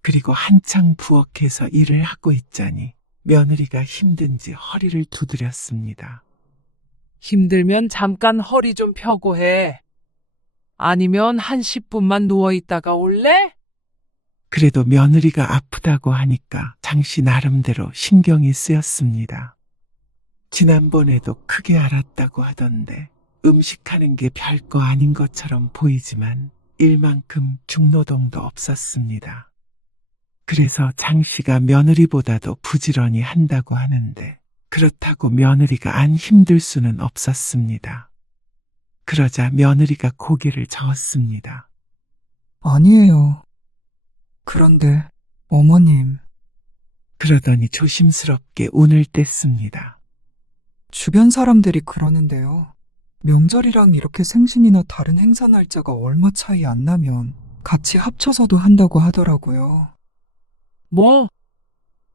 그리고 한창 부엌에서 일을 하고 있자니 며느리가 힘든지 허리를 두드렸습니다. 힘들면 잠깐 허리 좀 펴고 해. 아니면 한 10분만 누워있다가 올래? 그래도 며느리가 아프다고 하니까 장 씨 나름대로 신경이 쓰였습니다. 지난번에도 크게 앓았다고 하던데 음식하는 게 별거 아닌 것처럼 보이지만 일만큼 중노동도 없었습니다. 그래서 장 씨가 며느리보다도 부지런히 한다고 하는데 그렇다고 며느리가 안 힘들 수는 없었습니다. 그러자 며느리가 고개를 저었습니다. 아니에요. 그런데, 어머님, 그러더니 조심스럽게 운을 뗐습니다. 주변 사람들이 그러는데요. 명절이랑 이렇게 생신이나 다른 행사 날짜가 얼마 차이 안 나면 같이 합쳐서도 한다고 하더라고요. 뭐?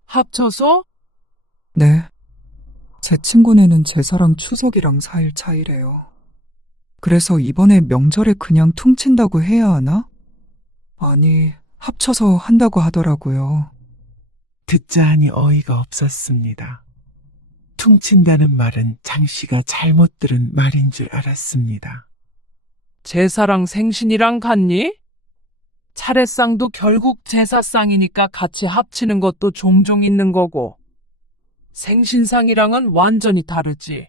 합쳐서? 네. 제 친구네는 제사랑 추석이랑 4일 차이래요. 그래서 이번에 명절에 그냥 퉁친다고 해야 하나? 아니, 합쳐서 한다고 하더라고요. 듣자 하니 어이가 없었습니다. 퉁친다는 말은 장 씨가 잘못 들은 말인 줄 알았습니다. 제사랑 생신이랑 같니? 차례상도 결국 제사상이니까 같이 합치는 것도 종종 있는 거고. 생신상이랑은 완전히 다르지.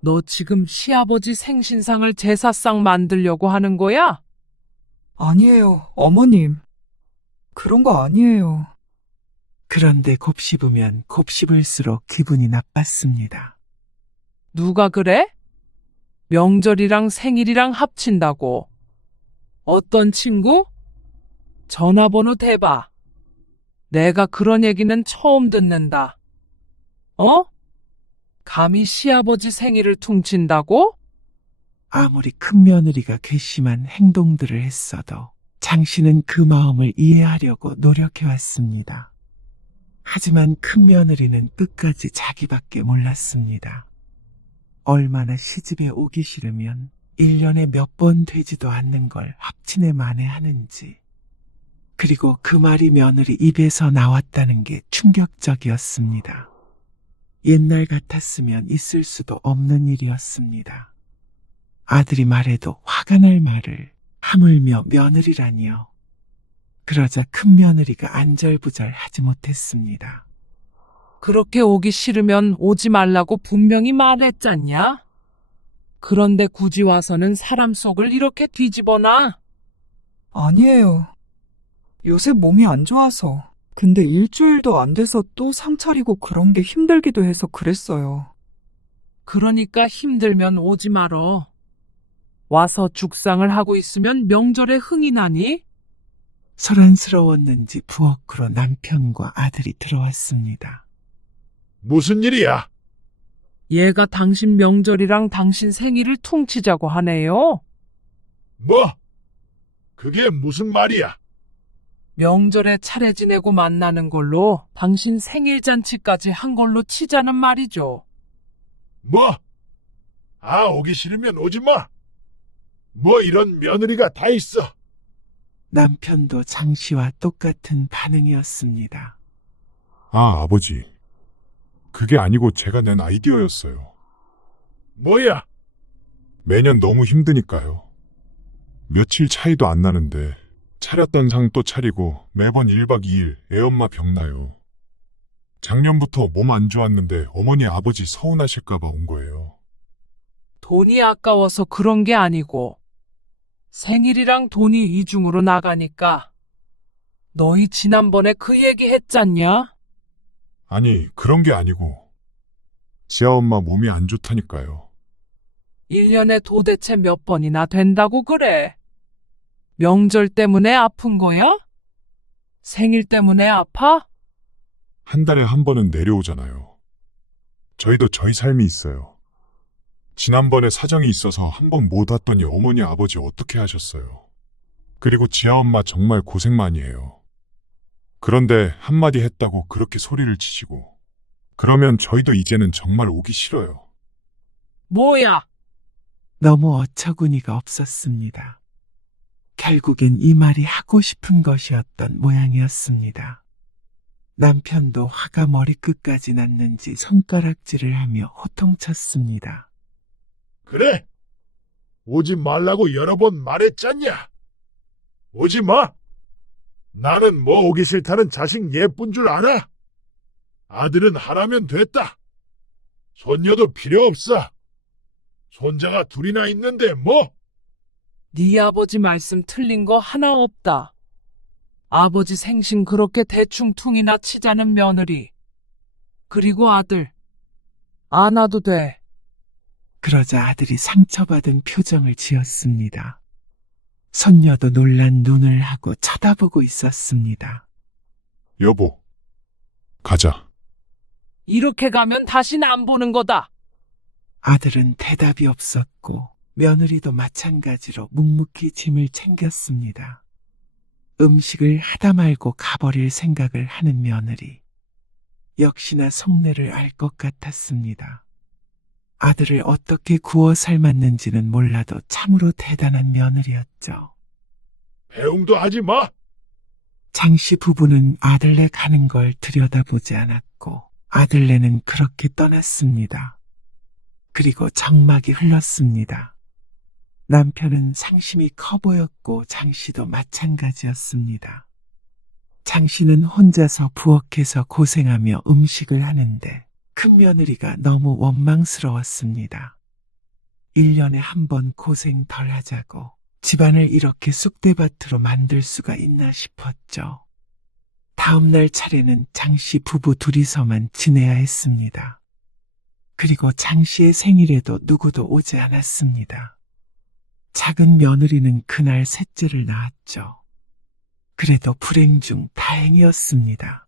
너 지금 시아버지 생신상을 제사상 만들려고 하는 거야? 아니에요, 어머님. 그런 거 아니에요. 그런데 곱씹으면 곱씹을수록 기분이 나빴습니다. 누가 그래? 명절이랑 생일이랑 합친다고. 어떤 친구? 전화번호 대봐. 내가 그런 얘기는 처음 듣는다. 어? 감히 시아버지 생일을 퉁친다고? 아무리 큰 며느리가 괘씸한 행동들을 했어도 장 씨는 그 마음을 이해하려고 노력해왔습니다. 하지만 큰 며느리는 끝까지 자기밖에 몰랐습니다. 얼마나 시집에 오기 싫으면 1년에 몇 번 되지도 않는 걸 합친에 만회하는지. 그리고 그 말이 며느리 입에서 나왔다는 게 충격적이었습니다. 옛날 같았으면 있을 수도 없는 일이었습니다. 아들이 말해도 화가 날 말을 하물며 며느리라니요. 그러자 큰 며느리가 안절부절 하지 못했습니다. 그렇게 오기 싫으면 오지 말라고 분명히 말했잖냐? 그런데 굳이 와서는 사람 속을 이렇게 뒤집어놔? 아니에요. 요새 몸이 안 좋아서 근데 일주일도 안 돼서 또 상 차리고 그런 게 힘들기도 해서 그랬어요. 그러니까 힘들면 오지 말어. 와서 죽상을 하고 있으면 명절에 흥이 나니? 소란스러웠는지 부엌으로 남편과 아들이 들어왔습니다. 무슨 일이야? 얘가 당신 명절이랑 당신 생일을 퉁치자고 하네요. 뭐? 그게 무슨 말이야? 명절에 차례 지내고 만나는 걸로 당신 생일 잔치까지 한 걸로 치자는 말이죠. 뭐? 아, 오기 싫으면 오지 마. 뭐 이런 며느리가 다 있어. 남편도 장 씨와 똑같은 반응이었습니다. 아, 아버지. 그게 아니고 제가 낸 아이디어였어요. 뭐야? 매년 너무 힘드니까요. 며칠 차이도 안 나는데 차렸던 상 또 차리고 매번 1박 2일 애엄마 병나요. 작년부터 몸 안 좋았는데 어머니 아버지 서운하실까봐 온 거예요. 돈이 아까워서 그런 게 아니고 생일이랑 돈이 이중으로 나가니까 너희 지난번에 그 얘기 했잖냐? 아니, 그런 게 아니고 지아엄마 몸이 안 좋다니까요. 1년에 도대체 몇 번이나 된다고 그래? 명절 때문에 아픈 거야? 생일 때문에 아파? 한 달에 한 번은 내려오잖아요. 저희도 저희 삶이 있어요. 지난번에 사정이 있어서 한 번 못 왔더니 어머니 아버지 어떻게 하셨어요. 그리고 지아엄마 정말 고생 많이 해요. 그런데 한마디 했다고 그렇게 소리를 치시고 그러면 저희도 이제는 정말 오기 싫어요. 뭐야? 너무 어처구니가 없었습니다. 결국엔 이 말이 하고 싶은 것이었던 모양이었습니다. 남편도 화가 머리끝까지 났는지 손가락질을 하며 호통쳤습니다. 그래? 오지 말라고 여러 번 말했잖냐? 오지 마! 나는 뭐 오기 싫다는 자식 예쁜 줄 알아? 아들은 하나면 됐다. 손녀도 필요 없어. 손자가 둘이나 있는데 뭐? 네 아버지 말씀 틀린 거 하나 없다. 아버지 생신 그렇게 대충 퉁이나 치자는 며느리. 그리고 아들. 안 와도 돼. 그러자 아들이 상처받은 표정을 지었습니다. 손녀도 놀란 눈을 하고 쳐다보고 있었습니다. 여보, 가자. 이렇게 가면 다신 안 보는 거다. 아들은 대답이 없었고 며느리도 마찬가지로 묵묵히 짐을 챙겼습니다. 음식을 하다 말고 가버릴 생각을 하는 며느리. 역시나 속내를 알 것 같았습니다. 아들을 어떻게 구워 삶았는지는 몰라도 참으로 대단한 며느리였죠. 배웅도 하지 마! 장씨 부부는 아들네 가는 걸 들여다보지 않았고 아들네는 그렇게 떠났습니다. 그리고 정막이 흘렀습니다. 남편은 상심이 커 보였고 장씨도 마찬가지였습니다. 장씨는 혼자서 부엌에서 고생하며 음식을 하는데 큰 며느리가 너무 원망스러웠습니다. 1년에 한 번 고생 덜 하자고 집안을 이렇게 쑥대밭으로 만들 수가 있나 싶었죠. 다음날 차례는 장씨 부부 둘이서만 지내야 했습니다. 그리고 장씨의 생일에도 누구도 오지 않았습니다. 작은 며느리는 그날 셋째를 낳았죠. 그래도 불행 중 다행이었습니다.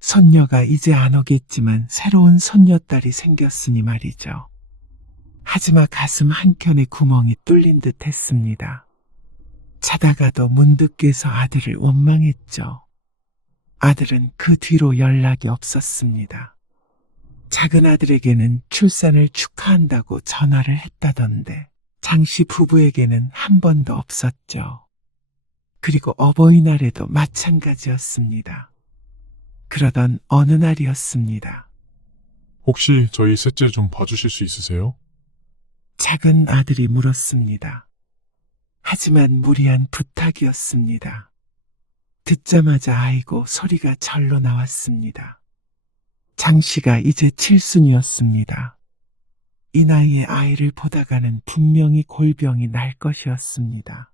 손녀가 이제 안 오겠지만 새로운 손녀딸이 생겼으니 말이죠. 하지만 가슴 한켠에 구멍이 뚫린 듯 했습니다. 자다가도 문득 깨서 아들을 원망했죠. 아들은 그 뒤로 연락이 없었습니다. 작은 아들에게는 출산을 축하한다고 전화를 했다던데 장씨 부부에게는 한 번도 없었죠. 그리고 어버이날에도 마찬가지였습니다. 그러던 어느 날이었습니다. 혹시 저희 셋째 좀 봐주실 수 있으세요? 작은 아들이 물었습니다. 하지만 무리한 부탁이었습니다. 듣자마자 아이고 소리가 절로 나왔습니다. 장씨가 이제 칠순이었습니다. 이 나이에 아이를 보다가는 분명히 골병이 날 것이었습니다.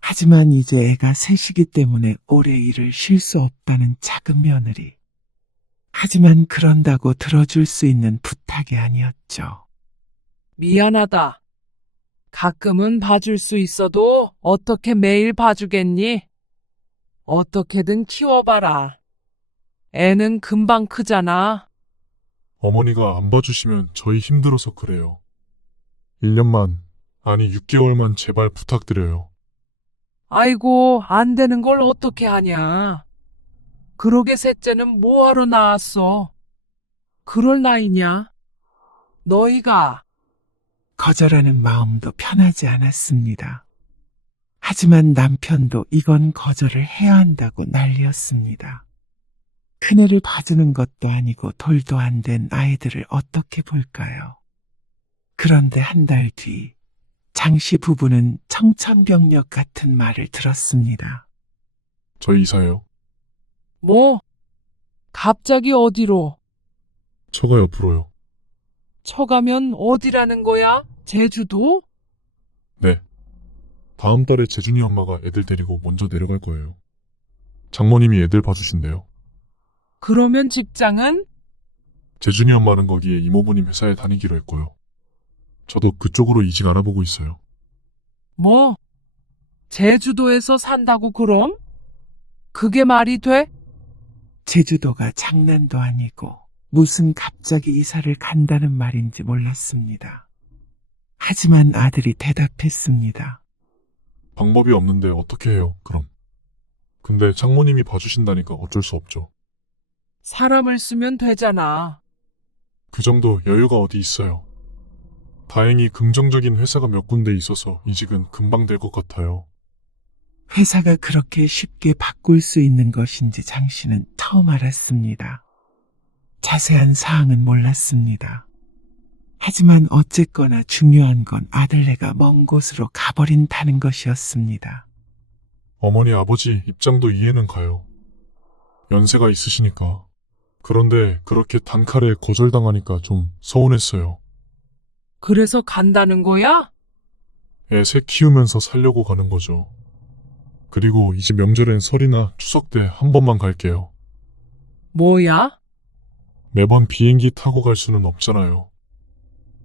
하지만 이제 애가 셋이기 때문에 오래 일을 쉴 수 없다는 작은 며느리. 하지만 그런다고 들어줄 수 있는 부탁이 아니었죠. 미안하다. 가끔은 봐줄 수 있어도 어떻게 매일 봐주겠니? 어떻게든 키워봐라. 애는 금방 크잖아. 어머니가 안 봐주시면 저희 힘들어서 그래요. 1년만, 아니 6개월만 제발 부탁드려요. 아이고, 안 되는 걸 어떻게 하냐. 그러게 셋째는 뭐하러 낳았어. 그럴 나이냐? 너희가 거절하는 마음도 편하지 않았습니다. 하지만 남편도 이건 거절을 해야 한다고 난리였습니다. 큰애를 봐주는 것도 아니고 돌도 안 된 아이들을 어떻게 볼까요? 그런데 한 달 뒤, 장씨 부부는 청천벽력 같은 말을 들었습니다. 저희 이사해요. 뭐? 갑자기 어디로? 처가 옆으로요. 처가면 어디라는 거야? 제주도? 네. 다음 달에 재준이 엄마가 애들 데리고 먼저 내려갈 거예요. 장모님이 애들 봐주신대요. 그러면 직장은? 재준이 엄마는 거기에 이모부님 회사에 다니기로 했고요. 저도 그쪽으로 이직 알아보고 있어요. 뭐? 제주도에서 산다고 그럼? 그게 말이 돼? 제주도가 장난도 아니고 무슨 갑자기 이사를 간다는 말인지 몰랐습니다. 하지만 아들이 대답했습니다. 방법이 없는데 어떻게 해요, 그럼? 근데 장모님이 봐주신다니까 어쩔 수 없죠. 사람을 쓰면 되잖아. 그 정도 여유가 어디 있어요. 다행히 긍정적인 회사가 몇 군데 있어서 이직은 금방 될 것 같아요. 회사가 그렇게 쉽게 바꿀 수 있는 것인지 장 씨는 처음 알았습니다. 자세한 사항은 몰랐습니다. 하지만 어쨌거나 중요한 건 아들네가 먼 곳으로 가버린다는 것이었습니다. 어머니 아버지 입장도 이해는 가요. 연세가 있으시니까. 그런데 그렇게 단칼에 거절당하니까 좀 서운했어요. 그래서 간다는 거야? 애 셋 키우면서 살려고 가는 거죠. 그리고 이제 명절엔 설이나 추석 때 한 번만 갈게요. 뭐야? 매번 비행기 타고 갈 수는 없잖아요.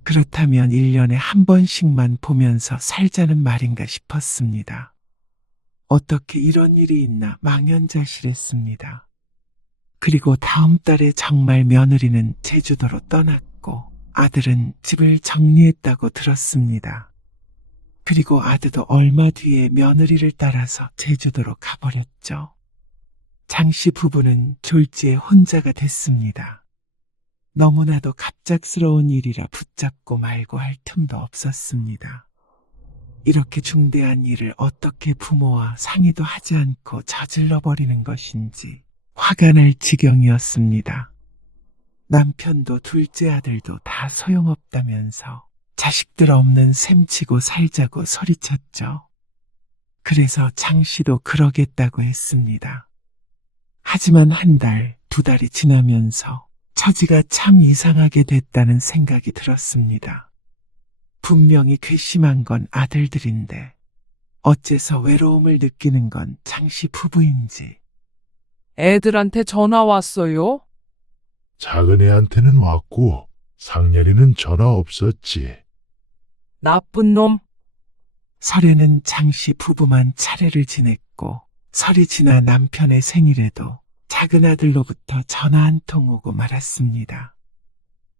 그렇다면 1년에 한 번씩만 보면서 살자는 말인가 싶었습니다. 어떻게 이런 일이 있나 망연자실했습니다. 그리고 다음 달에 정말 며느리는 제주도로 떠났고 아들은 집을 정리했다고 들었습니다. 그리고 아들도 얼마 뒤에 며느리를 따라서 제주도로 가버렸죠. 장씨 부부는 졸지에 혼자가 됐습니다. 너무나도 갑작스러운 일이라 붙잡고 말고 할 틈도 없었습니다. 이렇게 중대한 일을 어떻게 부모와 상의도 하지 않고 저질러 버리는 것인지 화가 날 지경이었습니다. 남편도 둘째 아들도 다 소용없다면서 자식들 없는 셈치고 살자고 소리쳤죠. 그래서 장 씨도 그러겠다고 했습니다. 하지만 한 달, 두 달이 지나면서 처지가 참 이상하게 됐다는 생각이 들었습니다. 분명히 괘씸한 건 아들들인데 어째서 외로움을 느끼는 건 장씨 부부인지. 애들한테 전화 왔어요? 작은 애한테는 왔고 상렬이는 전화 없었지. 나쁜 놈. 설에는 장씨 부부만 차례를 지냈고 설이 지나 남편의 생일에도 작은 아들로부터 전화 한 통 오고 말았습니다.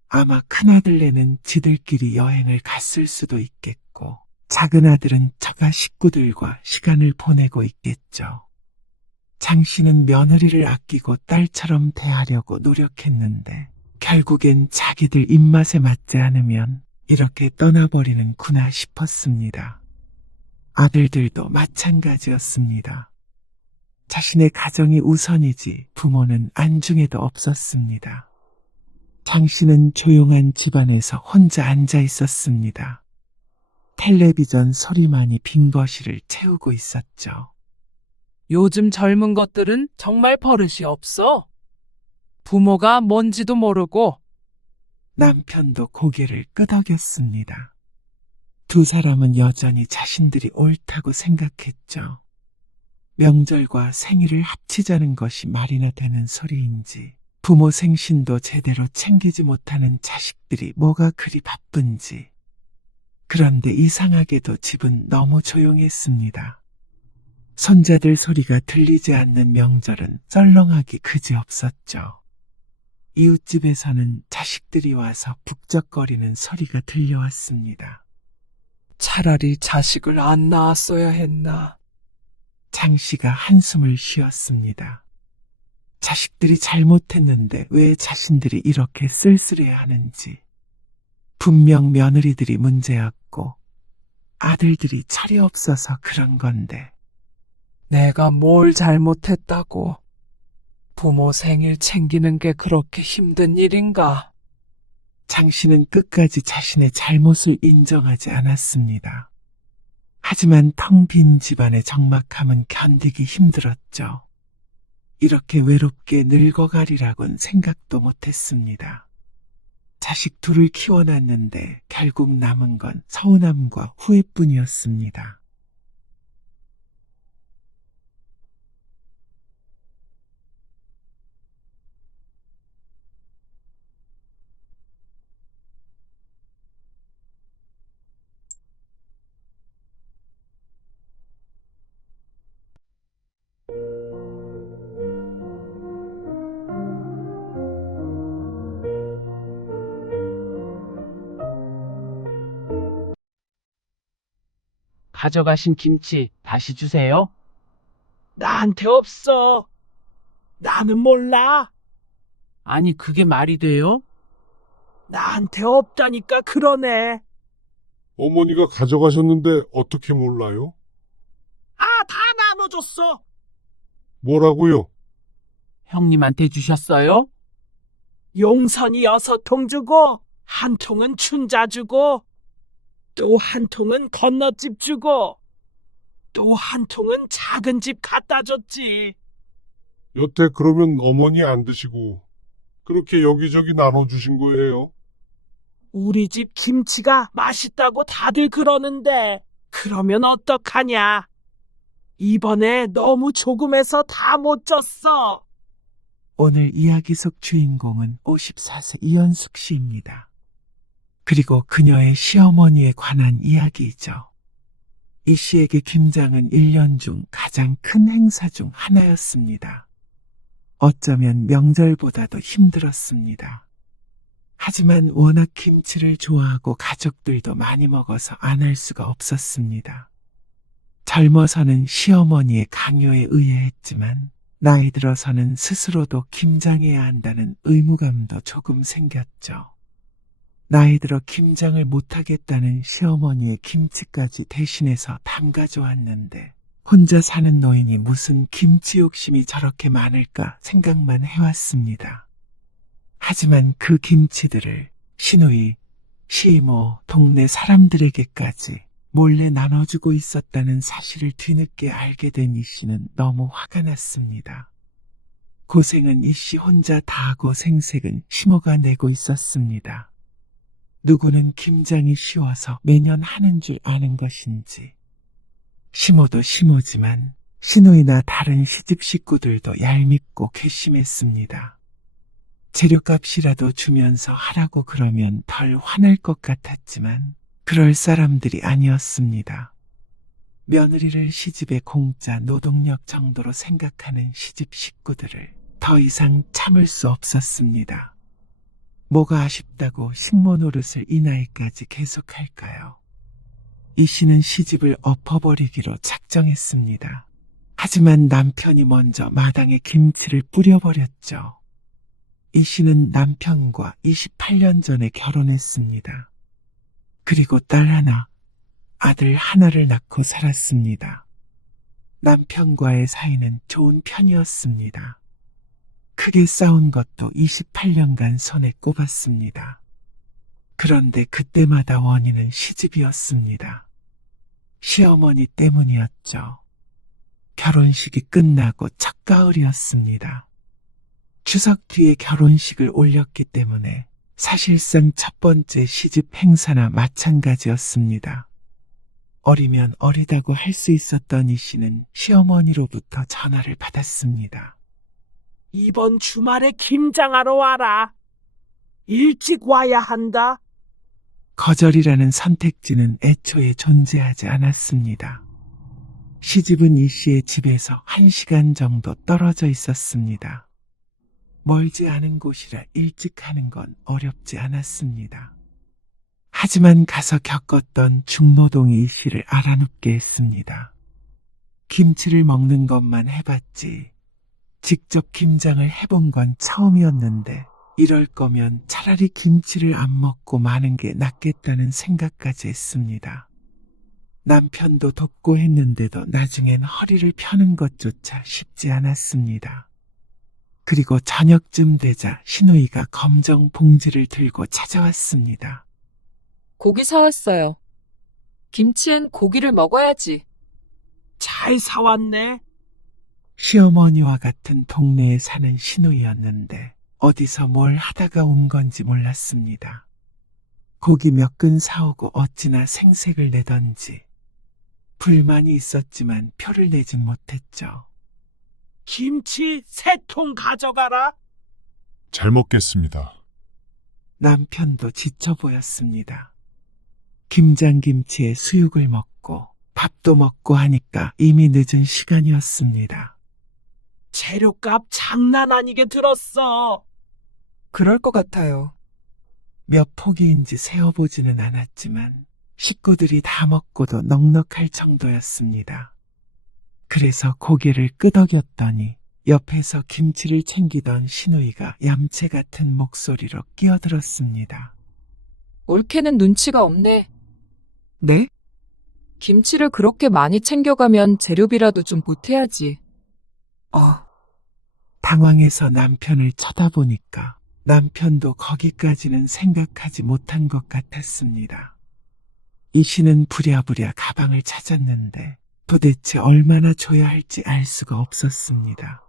아마 큰아들네는 지들끼리 여행을 갔을 수도 있겠고 작은 아들은 처가 식구들과 시간을 보내고 있겠죠. 장 씨는 며느리를 아끼고 딸처럼 대하려고 노력했는데 결국엔 자기들 입맛에 맞지 않으면 이렇게 떠나버리는구나 싶었습니다. 아들들도 마찬가지였습니다. 자신의 가정이 우선이지 부모는 안중에도 없었습니다. 장 씨는 조용한 집안에서 혼자 앉아 있었습니다. 텔레비전 소리만이 빈 거실을 채우고 있었죠. 요즘 젊은 것들은 정말 버릇이 없어. 부모가 뭔지도 모르고. 남편도 고개를 끄덕였습니다. 두 사람은 여전히 자신들이 옳다고 생각했죠. 명절과 생일을 합치자는 것이 말이나 되는 소리인지, 부모 생신도 제대로 챙기지 못하는 자식들이 뭐가 그리 바쁜지. 그런데 이상하게도 집은 너무 조용했습니다. 손자들 소리가 들리지 않는 명절은 썰렁하기 그지없었죠. 이웃집에서는 자식들이 와서 북적거리는 소리가 들려왔습니다. 차라리 자식을 안 낳았어야 했나. 장 씨가 한숨을 쉬었습니다. 자식들이 잘못했는데 왜 자신들이 이렇게 쓸쓸해야 하는지. 분명 며느리들이 문제였고 아들들이 철이 없어서 그런 건데. 내가 뭘 잘못했다고. 부모 생일 챙기는 게 그렇게 힘든 일인가? 장 씨는 끝까지 자신의 잘못을 인정하지 않았습니다. 하지만 텅 빈 집안의 적막함은 견디기 힘들었죠. 이렇게 외롭게 늙어가리라곤 생각도 못했습니다. 자식 둘을 키워놨는데 결국 남은 건 서운함과 후회뿐이었습니다. 가져가신 김치 다시 주세요. 나한테 없어. 나는 몰라. 아니, 그게 말이 돼요? 나한테 없다니까 그러네. 어머니가 가져가셨는데 어떻게 몰라요? 다 나눠줬어. 뭐라고요? 형님한테 주셨어요? 용선이 6통 주고, 한 통은 춘자 주고, 또 한 통은 건너집 주고, 또 한 통은 작은 집 갖다 줬지. 여태 그러면 어머니 안 드시고 그렇게 여기저기 나눠주신 거예요? 우리 집 김치가 맛있다고 다들 그러는데, 그러면 어떡하냐? 이번에 너무 조금해서 다 못 줬어. 오늘 이야기 속 주인공은 54세 이현숙 씨입니다. 그리고 그녀의 시어머니에 관한 이야기이죠. 이 씨에게 김장은 1년 중 가장 큰 행사 중 하나였습니다. 어쩌면 명절보다도 힘들었습니다. 하지만 워낙 김치를 좋아하고 가족들도 많이 먹어서 안 할 수가 없었습니다. 젊어서는 시어머니의 강요에 의해했지만 나이 들어서는 스스로도 김장해야 한다는 의무감도 조금 생겼죠. 나이 들어 김장을 못하겠다는 시어머니의 김치까지 대신해서 담가줘왔는데 혼자 사는 노인이 무슨 김치 욕심이 저렇게 많을까 생각만 해왔습니다. 하지만 그 김치들을 시누이, 시이모, 동네 사람들에게까지 몰래 나눠주고 있었다는 사실을 뒤늦게 알게 된 이 씨는 너무 화가 났습니다. 고생은 이 씨 혼자 다 하고 생색은 시모가 내고 있었습니다. 누구는 김장이 쉬워서 매년 하는 줄 아는 것인지. 시모도 시모지만 시누이나 다른 시집 식구들도 얄밉고 괘씸했습니다. 재료값이라도 주면서 하라고 그러면 덜 화날 것 같았지만 그럴 사람들이 아니었습니다. 며느리를 시집의 공짜 노동력 정도로 생각하는 시집 식구들을 더 이상 참을 수 없었습니다. 뭐가 아쉽다고 식모 노릇을 이 나이까지 계속할까요? 이 씨는 시집을 엎어버리기로 작정했습니다. 하지만 남편이 먼저 마당에 김치를 뿌려버렸죠. 이 씨는 남편과 28년 전에 결혼했습니다. 그리고 딸 하나, 아들 하나를 낳고 살았습니다. 남편과의 사이는 좋은 편이었습니다. 크게 싸운 것도 28년간 손에 꼽았습니다. 그런데 그때마다 원인은 시집이었습니다. 시어머니 때문이었죠. 결혼식이 끝나고 첫가을이었습니다. 추석 뒤에 결혼식을 올렸기 때문에 사실상 첫 번째 시집 행사나 마찬가지였습니다. 어리면 어리다고 할 수 있었던 이 씨는 시어머니로부터 전화를 받았습니다. 이번 주말에 김장하러 와라. 일찍 와야 한다. 거절이라는 선택지는 애초에 존재하지 않았습니다. 시집은 이 씨의 집에서 1시간 정도 떨어져 있었습니다. 멀지 않은 곳이라 일찍 하는 건 어렵지 않았습니다. 하지만 가서 겪었던 중노동이 이 씨를 알아눕게 했습니다. 김치를 먹는 것만 해봤지 직접 김장을 해본 건 처음이었는데 이럴 거면 차라리 김치를 안 먹고 마는 게 낫겠다는 생각까지 했습니다. 남편도 돕고 했는데도 나중엔 허리를 펴는 것조차 쉽지 않았습니다. 그리고 저녁쯤 되자 시누이가 검정 봉지를 들고 찾아왔습니다. 고기 사왔어요. 김치엔 고기를 먹어야지. 잘 사왔네. 시어머니와 같은 동네에 사는 시누이였는데 어디서 뭘 하다가 온 건지 몰랐습니다. 고기 몇 근 사오고 어찌나 생색을 내던지 불만이 있었지만 표를 내진 못했죠. 김치 3통 가져가라. 잘 먹겠습니다. 남편도 지쳐 보였습니다. 김장김치에 수육을 먹고 밥도 먹고 하니까 이미 늦은 시간이었습니다. 재료값 장난 아니게 들었어. 그럴 것 같아요. 몇 포기인지 세어보지는 않았지만 식구들이 다 먹고도 넉넉할 정도였습니다. 그래서 고개를 끄덕였더니 옆에서 김치를 챙기던 시누이가 얌체 같은 목소리로 끼어들었습니다. 올케는 눈치가 없네. 네? 김치를 그렇게 많이 챙겨가면 재료비라도 좀 보태야지. 당황해서 남편을 쳐다보니까 남편도 거기까지는 생각하지 못한 것 같았습니다. 이 씨는 부랴부랴 가방을 찾았는데 도대체 얼마나 줘야 할지 알 수가 없었습니다.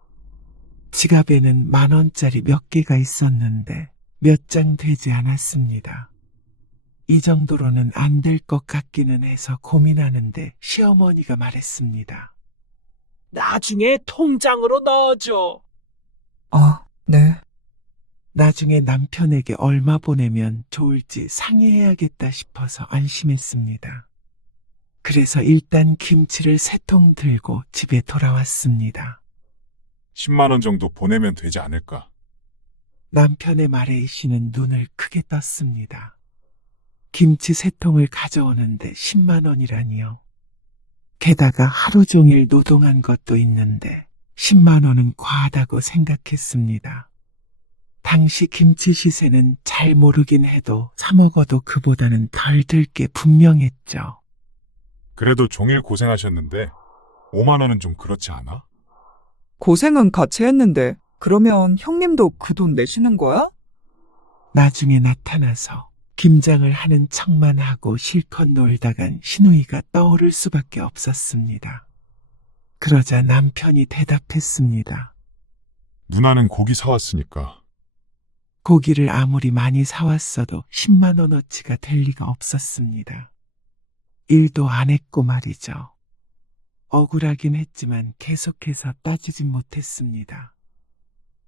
지갑에는 10,000원짜리 몇 개가 있었는데 몇 장 되지 않았습니다. 이 정도로는 안 될 것 같기는 해서 고민하는데 시어머니가 말했습니다. 나중에 통장으로 넣어줘. 네. 나중에 남편에게 얼마 보내면 좋을지 상의해야겠다 싶어서 안심했습니다. 그래서 일단 김치를 3통 들고 집에 돌아왔습니다. 10만 원 정도 보내면 되지 않을까? 남편의 말에 이 씨는 눈을 크게 떴습니다. 김치 3통을 가져오는데 10만 원이라니요. 게다가 하루 종일 노동한 것도 있는데 10만 원은 과하다고 생각했습니다. 당시 김치 시세는 잘 모르긴 해도 사 먹어도 그보다는 덜 들 게 분명했죠. 그래도 종일 고생하셨는데 5만 원은 좀 그렇지 않아? 고생은 같이 했는데 그러면 형님도 그 돈 내시는 거야? 나중에 나타나서 김장을 하는 척만 하고 실컷 놀다간 시누이가 떠오를 수밖에 없었습니다. 그러자 남편이 대답했습니다. 누나는 고기 사왔으니까. 고기를 아무리 많이 사왔어도 10만 원어치가 될 리가 없었습니다. 일도 안 했고 말이죠. 억울하긴 했지만 계속해서 따지진 못했습니다.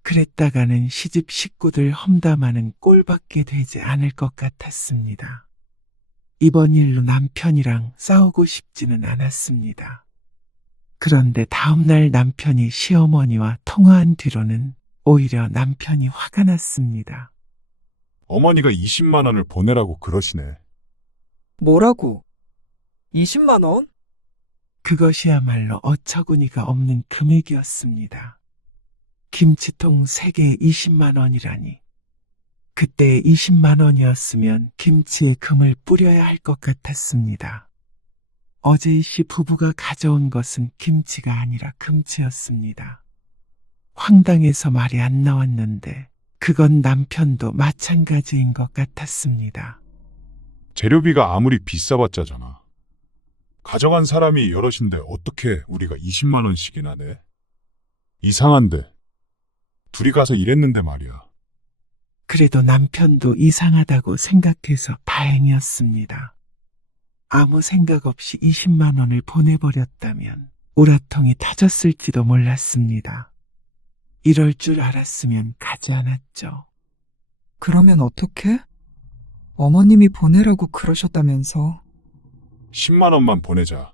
그랬다가는 시집 식구들 험담하는 꼴밖에 되지 않을 것 같았습니다. 이번 일로 남편이랑 싸우고 싶지는 않았습니다. 그런데 다음날 남편이 시어머니와 통화한 뒤로는 오히려 남편이 화가 났습니다. 어머니가 20만 원을 보내라고 그러시네. 뭐라고? 20만 원? 그것이야말로 어처구니가 없는 금액이었습니다. 김치통 3개에 20만 원이라니. 그때 20만 원이었으면 김치에 금을 뿌려야 할 것 같았습니다. 어제 이 씨 부부가 가져온 것은 김치가 아니라 금치였습니다. 황당해서 말이 안 나왔는데 그건 남편도 마찬가지인 것 같았습니다. 재료비가 아무리 비싸봤자잖아. 가져간 사람이 여럿인데 어떻게 우리가 20만 원씩이나 내? 이상한데. 둘이 가서 일했는데 말이야. 그래도 남편도 이상하다고 생각해서 다행이었습니다. 아무 생각 없이 20만 원을 보내버렸다면 우라통이 터졌을지도 몰랐습니다. 이럴 줄 알았으면 가지 않았죠. 그러면 어떡해? 어머님이 보내라고 그러셨다면서. 10만 원만 보내자.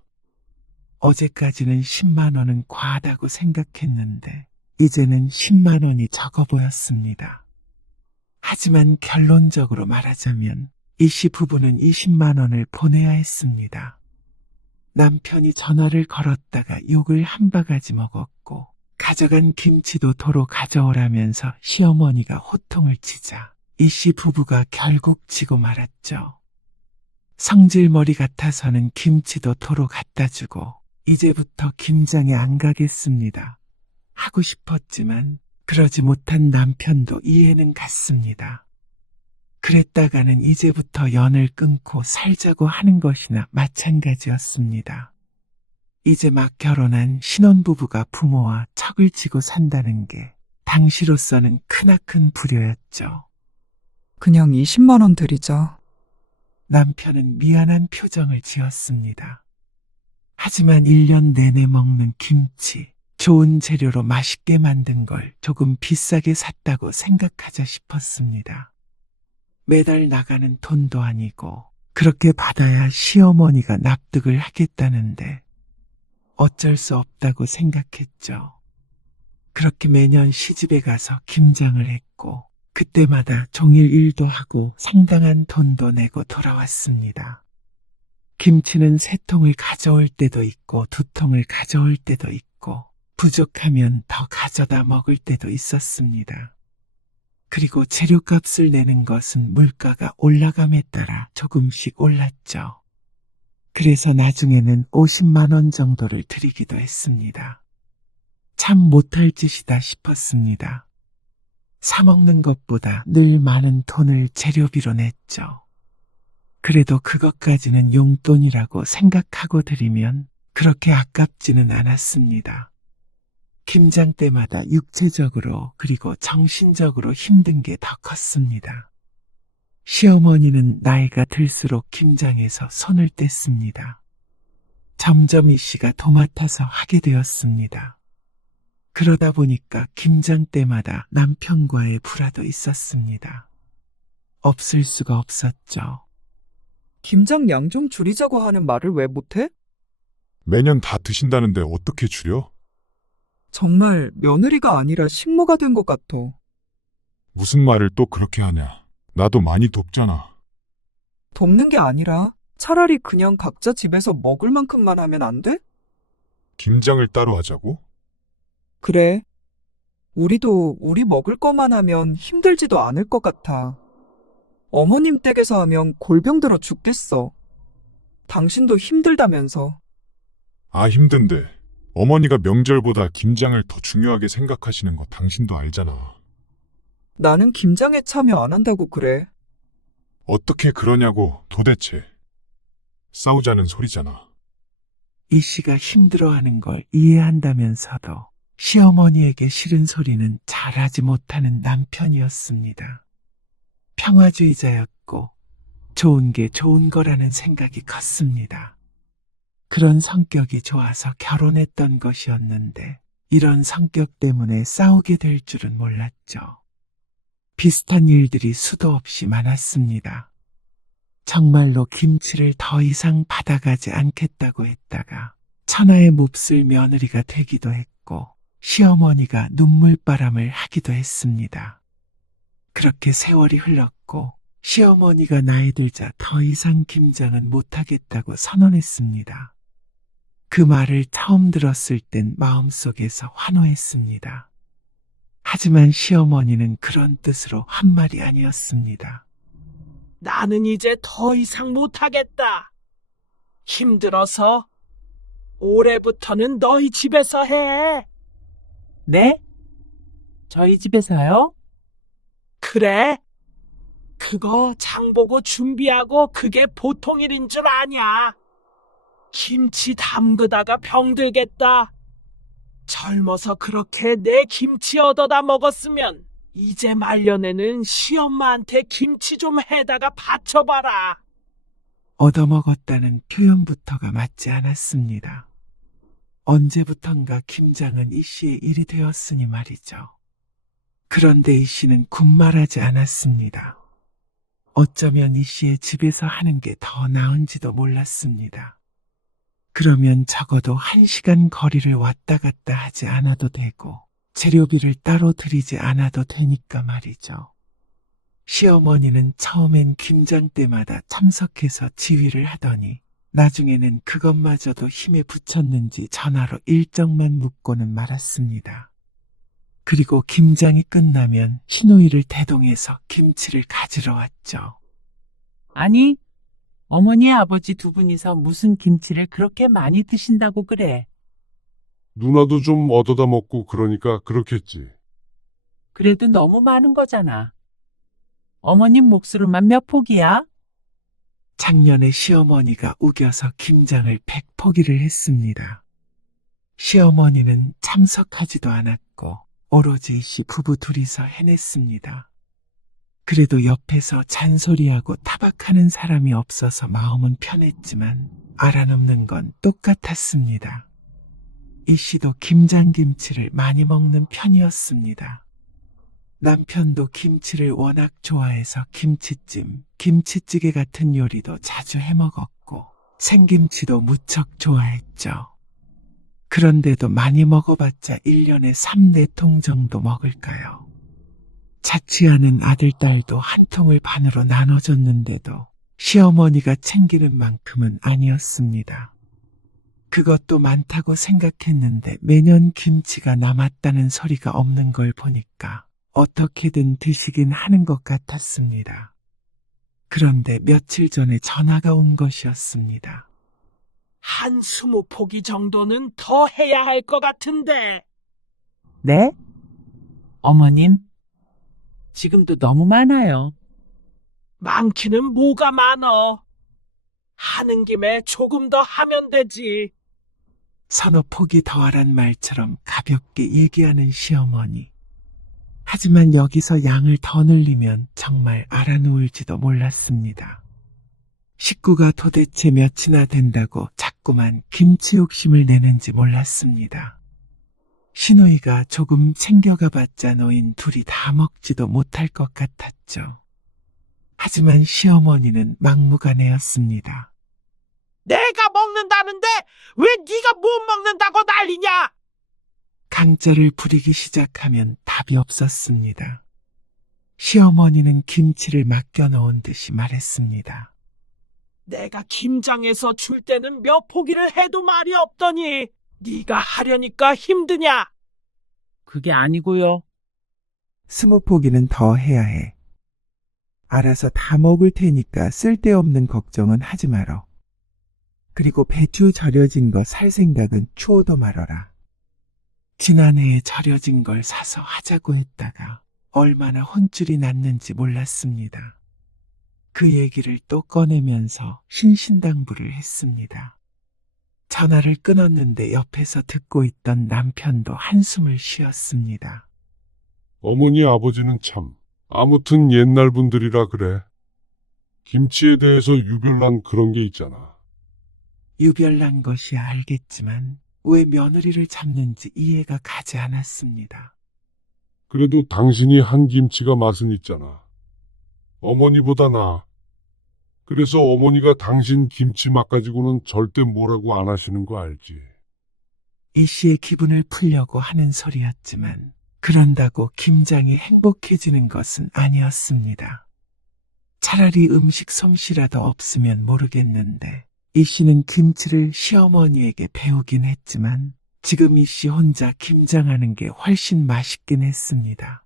어제까지는 10만 원은 과하다고 생각했는데 이제는 10만 원이 적어 보였습니다. 하지만 결론적으로 말하자면 이 씨 부부는 20만 원을 보내야 했습니다. 남편이 전화를 걸었다가 욕을 한 바가지 먹었고 가져간 김치도 도로 가져오라면서 시어머니가 호통을 치자 이 씨 부부가 결국 지고 말았죠. 성질머리 같아서는 김치도 도로 갖다 주고 이제부터 김장에 안 가겠습니다. 하고 싶었지만 그러지 못한 남편도 이해는 갔습니다. 그랬다가는 이제부터 연을 끊고 살자고 하는 것이나 마찬가지였습니다. 이제 막 결혼한 신혼부부가 부모와 척을 지고 산다는 게 당시로서는 크나큰 불효였죠. 그냥 20만 원 드리자. 남편은 미안한 표정을 지었습니다. 하지만 1년 내내 먹는 김치, 좋은 재료로 맛있게 만든 걸 조금 비싸게 샀다고 생각하자 싶었습니다. 매달 나가는 돈도 아니고 그렇게 받아야 시어머니가 납득을 하겠다는데 어쩔 수 없다고 생각했죠. 그렇게 매년 시집에 가서 김장을 했고 그때마다 종일 일도 하고 상당한 돈도 내고 돌아왔습니다. 김치는 3통을 가져올 때도 있고 2통을 가져올 때도 있고 부족하면 더 가져다 먹을 때도 있었습니다. 그리고 재료값을 내는 것은 물가가 올라감에 따라 조금씩 올랐죠. 그래서 나중에는 50만 원 정도를 드리기도 했습니다. 참 못할 짓이다 싶었습니다. 사먹는 것보다 늘 많은 돈을 재료비로 냈죠. 그래도 그것까지는 용돈이라고 생각하고 드리면 그렇게 아깝지는 않았습니다. 김장 때마다 육체적으로 그리고 정신적으로 힘든 게 더 컸습니다. 시어머니는 나이가 들수록 김장에서 손을 뗐습니다. 점점 이 씨가 도맡아서 하게 되었습니다. 그러다 보니까 김장 때마다 남편과의 불화도 있었습니다. 없을 수가 없었죠. 김장 양 좀 줄이자고 하는 말을 왜 못해? 매년 다 드신다는데 어떻게 줄여? 정말 며느리가 아니라 식모가 된 것 같아. 무슨 말을 또 그렇게 하냐. 나도 많이 돕잖아. 돕는 게 아니라 차라리 그냥 각자 집에서 먹을 만큼만 하면 안 돼? 김장을 따로 하자고? 그래. 우리도 우리 먹을 것만 하면 힘들지도 않을 것 같아. 어머님 댁에서 하면 골병 들어 죽겠어. 당신도 힘들다면서. 아, 힘든데. 어머니가 명절보다 김장을 더 중요하게 생각하시는 거 당신도 알잖아. 나는 김장에 참여 안 한다고 그래. 어떻게 그러냐고 도대체. 싸우자는 소리잖아. 이 씨가 힘들어하는 걸 이해한다면서도 시어머니에게 싫은 소리는 잘하지 못하는 남편이었습니다. 평화주의자였고 좋은 게 좋은 거라는 생각이 컸습니다. 그런 성격이 좋아서 결혼했던 것이었는데 이런 성격 때문에 싸우게 될 줄은 몰랐죠. 비슷한 일들이 수도 없이 많았습니다. 정말로 김치를 더 이상 받아가지 않겠다고 했다가 천하의 몹쓸 며느리가 되기도 했고 시어머니가 눈물바람을 하기도 했습니다. 그렇게 세월이 흘렀고 시어머니가 나이 들자 더 이상 김장은 못하겠다고 선언했습니다. 그 말을 처음 들었을 땐 마음속에서 환호했습니다. 하지만 시어머니는 그런 뜻으로 한 말이 아니었습니다. 나는 이제 더 이상 못하겠다. 힘들어서 올해부터는 너희 집에서 해. 네? 저희 집에서요? 그래? 그거 장보고 준비하고 그게 보통 일인 줄 아냐. 김치 담그다가 병들겠다. 젊어서 그렇게 내 김치 얻어다 먹었으면 이제 말년에는 시엄마한테 김치 좀 해다가 바쳐봐라. 얻어먹었다는 표현부터가 맞지 않았습니다. 언제부턴가 김장은 이 씨의 일이 되었으니 말이죠. 그런데 이 씨는 군말하지 않았습니다. 어쩌면 이 씨의 집에서 하는 게 더 나은지도 몰랐습니다. 그러면 적어도 1시간 거리를 왔다 갔다 하지 않아도 되고 재료비를 따로 들이지 않아도 되니까 말이죠. 시어머니는 처음엔 김장 때마다 참석해서 지휘를 하더니 나중에는 그것마저도 힘에 붙였는지 전화로 일정만 묻고는 말았습니다. 그리고 김장이 끝나면 신우이를 대동해서 김치를 가지러 왔죠. 아니, 어머니 아버지 두 분이서 무슨 김치를 그렇게 많이 드신다고 그래. 누나도 좀 얻어다 먹고 그러니까 그렇겠지. 그래도 너무 많은 거잖아. 어머님 몫으로만 몇 포기야? 작년에 시어머니가 우겨서 김장을 100포기를 했습니다. 시어머니는 참석하지도 않았고 오로지 이 씨 부부 둘이서 해냈습니다. 그래도 옆에서 잔소리하고 타박하는 사람이 없어서 마음은 편했지만 알아놓는 건 똑같았습니다. 이 씨도 김장김치를 많이 먹는 편이었습니다. 남편도 김치를 워낙 좋아해서 김치찜, 김치찌개 같은 요리도 자주 해먹었고 생김치도 무척 좋아했죠. 그런데도 많이 먹어봤자 1년에 3~4통 정도 먹을까요? 자취하는 아들, 딸도 한 통을 반으로 나눠줬는데도 시어머니가 챙기는 만큼은 아니었습니다. 그것도 많다고 생각했는데 매년 김치가 남았다는 소리가 없는 걸 보니까 어떻게든 드시긴 하는 것 같았습니다. 그런데 며칠 전에 전화가 온 것이었습니다. 한 20포기 정도는 더 해야 할 것 같은데. 네? 어머님, 지금도 너무 많아요. 많기는 뭐가 많어. 하는 김에 조금 더 하면 되지. 서너 포기 더하란 말처럼 가볍게 얘기하는 시어머니. 하지만 여기서 양을 더 늘리면 정말 알아놓을지도 몰랐습니다. 식구가 도대체 몇이나 된다고 자꾸만 김치 욕심을 내는지 몰랐습니다. 신우이가 조금 챙겨가봤자 노인 둘이 다 먹지도 못할 것 같았죠. 하지만 시어머니는 막무가내였습니다. 내가 먹는다는데 왜 네가 못 먹는다고 난리냐? 강짜를 부리기 시작하면 답이 없었습니다. 시어머니는 김치를 맡겨놓은 듯이 말했습니다. 내가 김장해서 줄 때는 몇 포기를 해도 말이 없더니 네가 하려니까 힘드냐? 그게 아니고요. 20포기는 더 해야 해. 알아서 다 먹을 테니까 쓸데없는 걱정은 하지 말어. 그리고 배추 절여진 거 살 생각은 추워도 말어라. 지난해에 절여진 걸 사서 하자고 했다가 얼마나 혼쭐이 났는지 몰랐습니다. 그 얘기를 또 꺼내면서 신신당부를 했습니다. 전화를 끊었는데 옆에서 듣고 있던 남편도 한숨을 쉬었습니다. 어머니 아버지는 참 아무튼 옛날 분들이라 그래. 김치에 대해서 유별난 그런 게 있잖아. 유별난 것이 알겠지만 왜 며느리를 잡는지 이해가 가지 않았습니다. 그래도 당신이 한 김치가 맛은 있잖아. 어머니보다 나아. 그래서 어머니가 당신 김치 맛 가지고는 절대 뭐라고 안 하시는 거 알지? 이 씨의 기분을 풀려고 하는 소리였지만 그런다고 김장이 행복해지는 것은 아니었습니다. 차라리 음식 솜씨라도 없으면 모르겠는데 이 씨는 김치를 시어머니에게 배우긴 했지만 지금 이 씨 혼자 김장하는 게 훨씬 맛있긴 했습니다.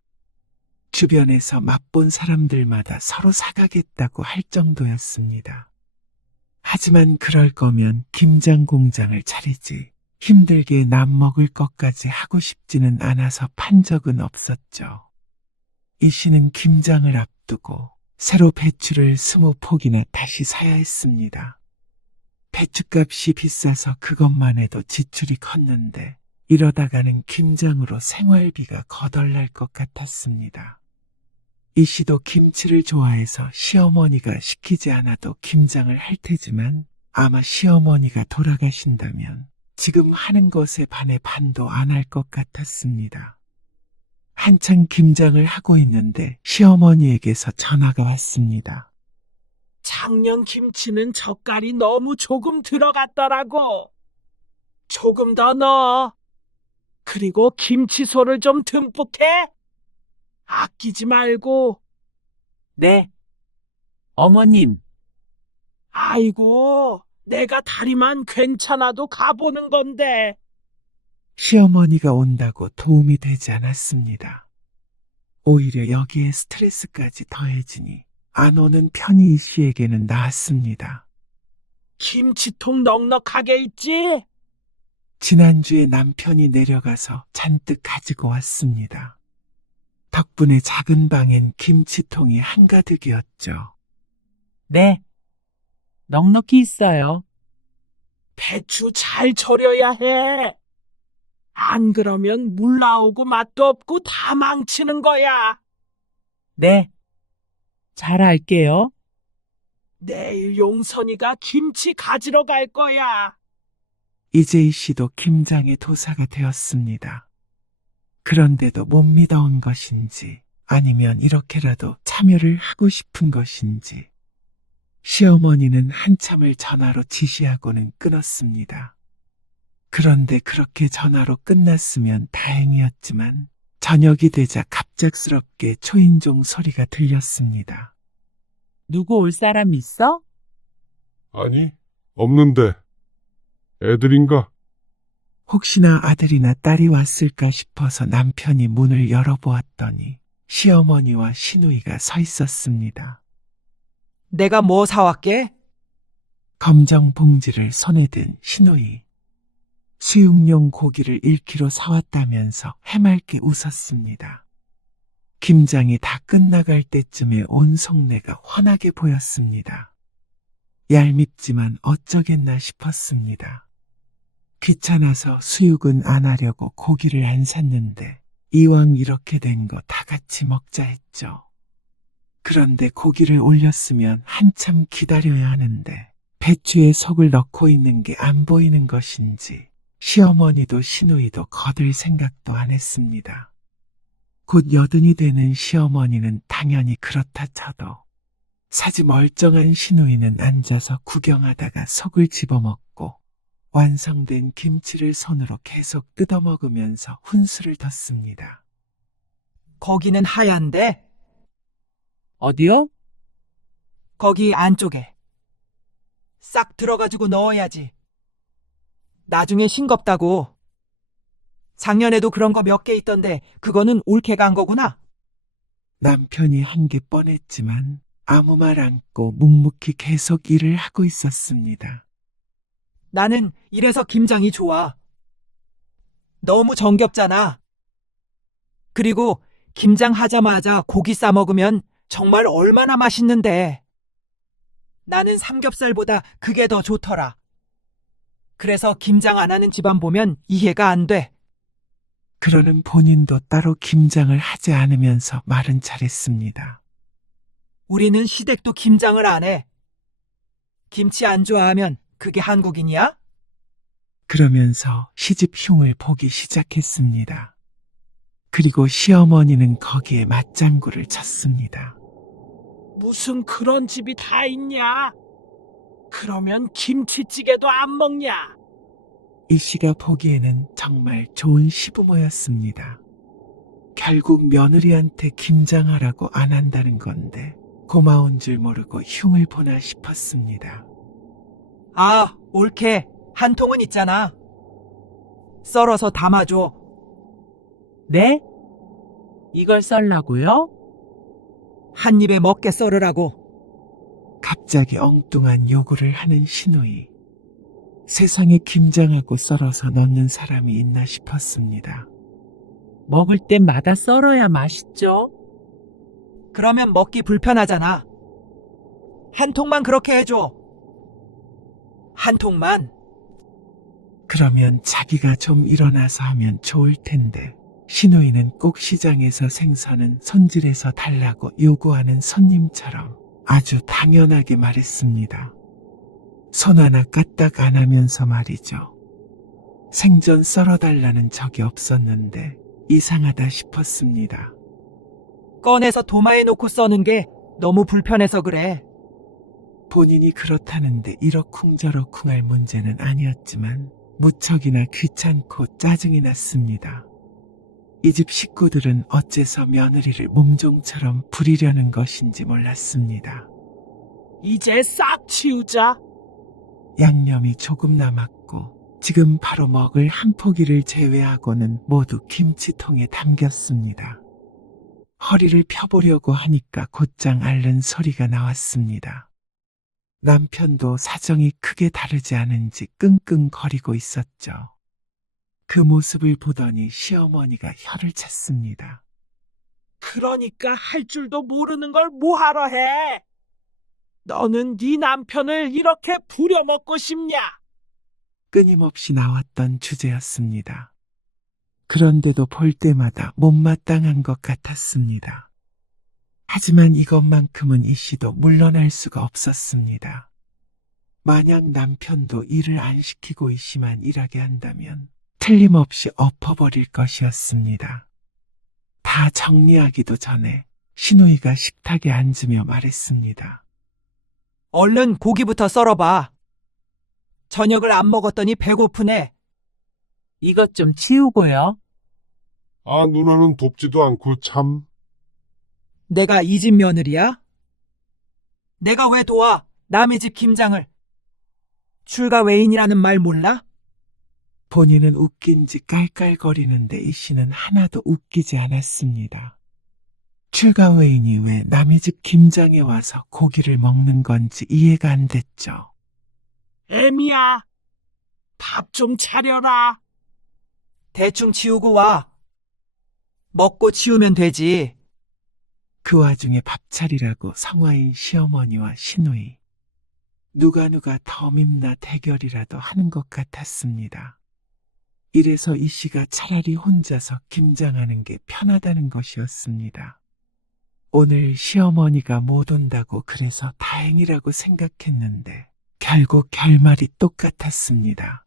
주변에서 맛본 사람들마다 서로 사가겠다고 할 정도였습니다. 하지만 그럴 거면 김장 공장을 차리지 힘들게 남 먹을 것까지 하고 싶지는 않아서 판 적은 없었죠. 이 씨는 김장을 앞두고 새로 배추를 20포기나 다시 사야 했습니다. 배추값이 비싸서 그것만 해도 지출이 컸는데 이러다가는 김장으로 생활비가 거덜날 것 같았습니다. 이 씨도 김치를 좋아해서 시어머니가 시키지 않아도 김장을 할 테지만 아마 시어머니가 돌아가신다면 지금 하는 것에 반해 반도 안 할 것 같았습니다. 한창 김장을 하고 있는데 시어머니에게서 전화가 왔습니다. 작년 김치는 젓갈이 너무 조금 들어갔더라고. 조금 더 넣어. 그리고 김치소를 좀 듬뿍 해. 아끼지 말고. 네. 어머님, 아이고, 내가 다리만 괜찮아도 가보는 건데. 시어머니가 온다고 도움이 되지 않았습니다. 오히려 여기에 스트레스까지 더해지니 안 오는 편이 이 씨에게는 나았습니다. 김치통 넉넉하게 있지? 지난주에 남편이 내려가서 잔뜩 가지고 왔습니다. 덕분에 작은 방엔 김치통이 한가득이었죠. 네. 넉넉히 있어요. 배추 잘 절여야 해. 안 그러면 물 나오고 맛도 없고 다 망치는 거야. 네. 잘 알게요. 내일 용선이가 김치 가지러 갈 거야. 이재희 씨도 김장의 도사가 되었습니다. 그런데도 못 믿어온 것인지 아니면 이렇게라도 참여를 하고 싶은 것인지 시어머니는 한참을 전화로 지시하고는 끊었습니다. 그런데 그렇게 전화로 끝났으면 다행이었지만 저녁이 되자 갑작스럽게 초인종 소리가 들렸습니다. 누구 올 사람 있어? 아니, 없는데. 애들인가? 혹시나 아들이나 딸이 왔을까 싶어서 남편이 문을 열어보았더니 시어머니와 시누이가 서 있었습니다. 내가 뭐 사왔게? 검정 봉지를 손에 든 시누이. 수육용 고기를 1kg 사왔다면서 해맑게 웃었습니다. 김장이 다 끝나갈 때쯤에 온 속내가 환하게 보였습니다. 얄밉지만 어쩌겠나 싶었습니다. 귀찮아서 수육은 안 하려고 고기를 안 샀는데 이왕 이렇게 된 거 다 같이 먹자 했죠. 그런데 고기를 올렸으면 한참 기다려야 하는데 배추에 속을 넣고 있는 게 안 보이는 것인지 시어머니도 시누이도 거들 생각도 안 했습니다. 곧 80이 되는 시어머니는 당연히 그렇다 쳐도 사지 멀쩡한 시누이는 앉아서 구경하다가 속을 집어먹고 완성된 김치를 손으로 계속 뜯어먹으면서 훈수를 뒀습니다. 거기는 하얀데 어디요? 거기 안쪽에 싹 들어가지고 넣어야지. 나중에 싱겁다고. 작년에도 그런 거 몇 개 있던데 그거는 옳게 간 거구나. 남편이 한 게 뻔했지만 아무 말 않고 묵묵히 계속 일을 하고 있었습니다. 나는 이래서 김장이 좋아. 너무 정겹잖아. 그리고 김장하자마자 고기 싸 먹으면 정말 얼마나 맛있는데. 나는 삼겹살보다 그게 더 좋더라. 그래서 김장 안 하는 집안 보면 이해가 안 돼. 그러는 본인도 따로 김장을 하지 않으면서 말은 잘했습니다. 우리는 시댁도 김장을 안 해. 김치 안 좋아하면 그게 한국인이야? 그러면서 시집 흉을 보기 시작했습니다. 그리고 시어머니는 거기에 맞장구를 쳤습니다. 무슨 그런 집이 다 있냐? 그러면 김치찌개도 안 먹냐? 이 씨가 보기에는 정말 좋은 시부모였습니다. 결국 며느리한테 김장하라고 안 한다는 건데 고마운 줄 모르고 흉을 보나 싶었습니다. 아, 옳게. 한 통은 있잖아. 썰어서 담아줘. 네? 이걸 썰라고요? 한 입에 먹게 썰으라고. 갑자기 엉뚱한 요구를 하는 시누이. 세상에 김장하고 썰어서 넣는 사람이 있나 싶었습니다. 먹을 때마다 썰어야 맛있죠? 그러면 먹기 불편하잖아. 한 통만 그렇게 해줘. 한 통만. 그러면 자기가 좀 일어나서 하면 좋을 텐데 신우이는 꼭 시장에서 생선은 손질해서 달라고 요구하는 손님처럼 아주 당연하게 말했습니다. 손 하나 까딱 안 하면서 말이죠. 생전 썰어달라는 적이 없었는데 이상하다 싶었습니다. 꺼내서 도마에 놓고 써는 게 너무 불편해서 그래. 본인이 그렇다는데 이러쿵저러쿵 할 문제는 아니었지만 무척이나 귀찮고 짜증이 났습니다. 이 집 식구들은 어째서 며느리를 몸종처럼 부리려는 것인지 몰랐습니다. 이제 싹 치우자. 양념이 조금 남았고 지금 바로 먹을 한 포기를 제외하고는 모두 김치통에 담겼습니다. 허리를 펴보려고 하니까 곧장 앓는 소리가 나왔습니다. 남편도 사정이 크게 다르지 않은지 끙끙거리고 있었죠. 그 모습을 보더니 시어머니가 혀를 찼습니다. 그러니까 할 줄도 모르는 걸 뭐하러 해? 너는 네 남편을 이렇게 부려먹고 싶냐? 끊임없이 나왔던 주제였습니다. 그런데도 볼 때마다 못마땅한 것 같았습니다. 하지만 이것만큼은 이 씨도 물러날 수가 없었습니다. 만약 남편도 일을 안 시키고 이 씨만 일하게 한다면 틀림없이 엎어버릴 것이었습니다. 다 정리하기도 전에 신우이가 식탁에 앉으며 말했습니다. 얼른 고기부터 썰어봐. 저녁을 안 먹었더니 배고프네. 이것 좀 치우고요. 아, 누나는 돕지도 않고 참. 내가 이 집 며느리야? 내가 왜 도와? 남의 집 김장을. 출가 외인이라는 말 몰라? 본인은 웃긴지 깔깔거리는데 이 씨는 하나도 웃기지 않았습니다. 출가외인이 왜 남의 집 김장에 와서 고기를 먹는 건지 이해가 안 됐죠. 애미야, 밥 좀 차려라. 대충 치우고 와. 먹고 치우면 되지. 그 와중에 밥 차리라고 성화인 시어머니와 시누이. 누가 더 밉나 대결이라도 하는 것 같았습니다. 이래서 이 씨가 차라리 혼자서 김장하는 게 편하다는 것이었습니다. 오늘 시어머니가 못 온다고 그래서 다행이라고 생각했는데 결국 결말이 똑같았습니다.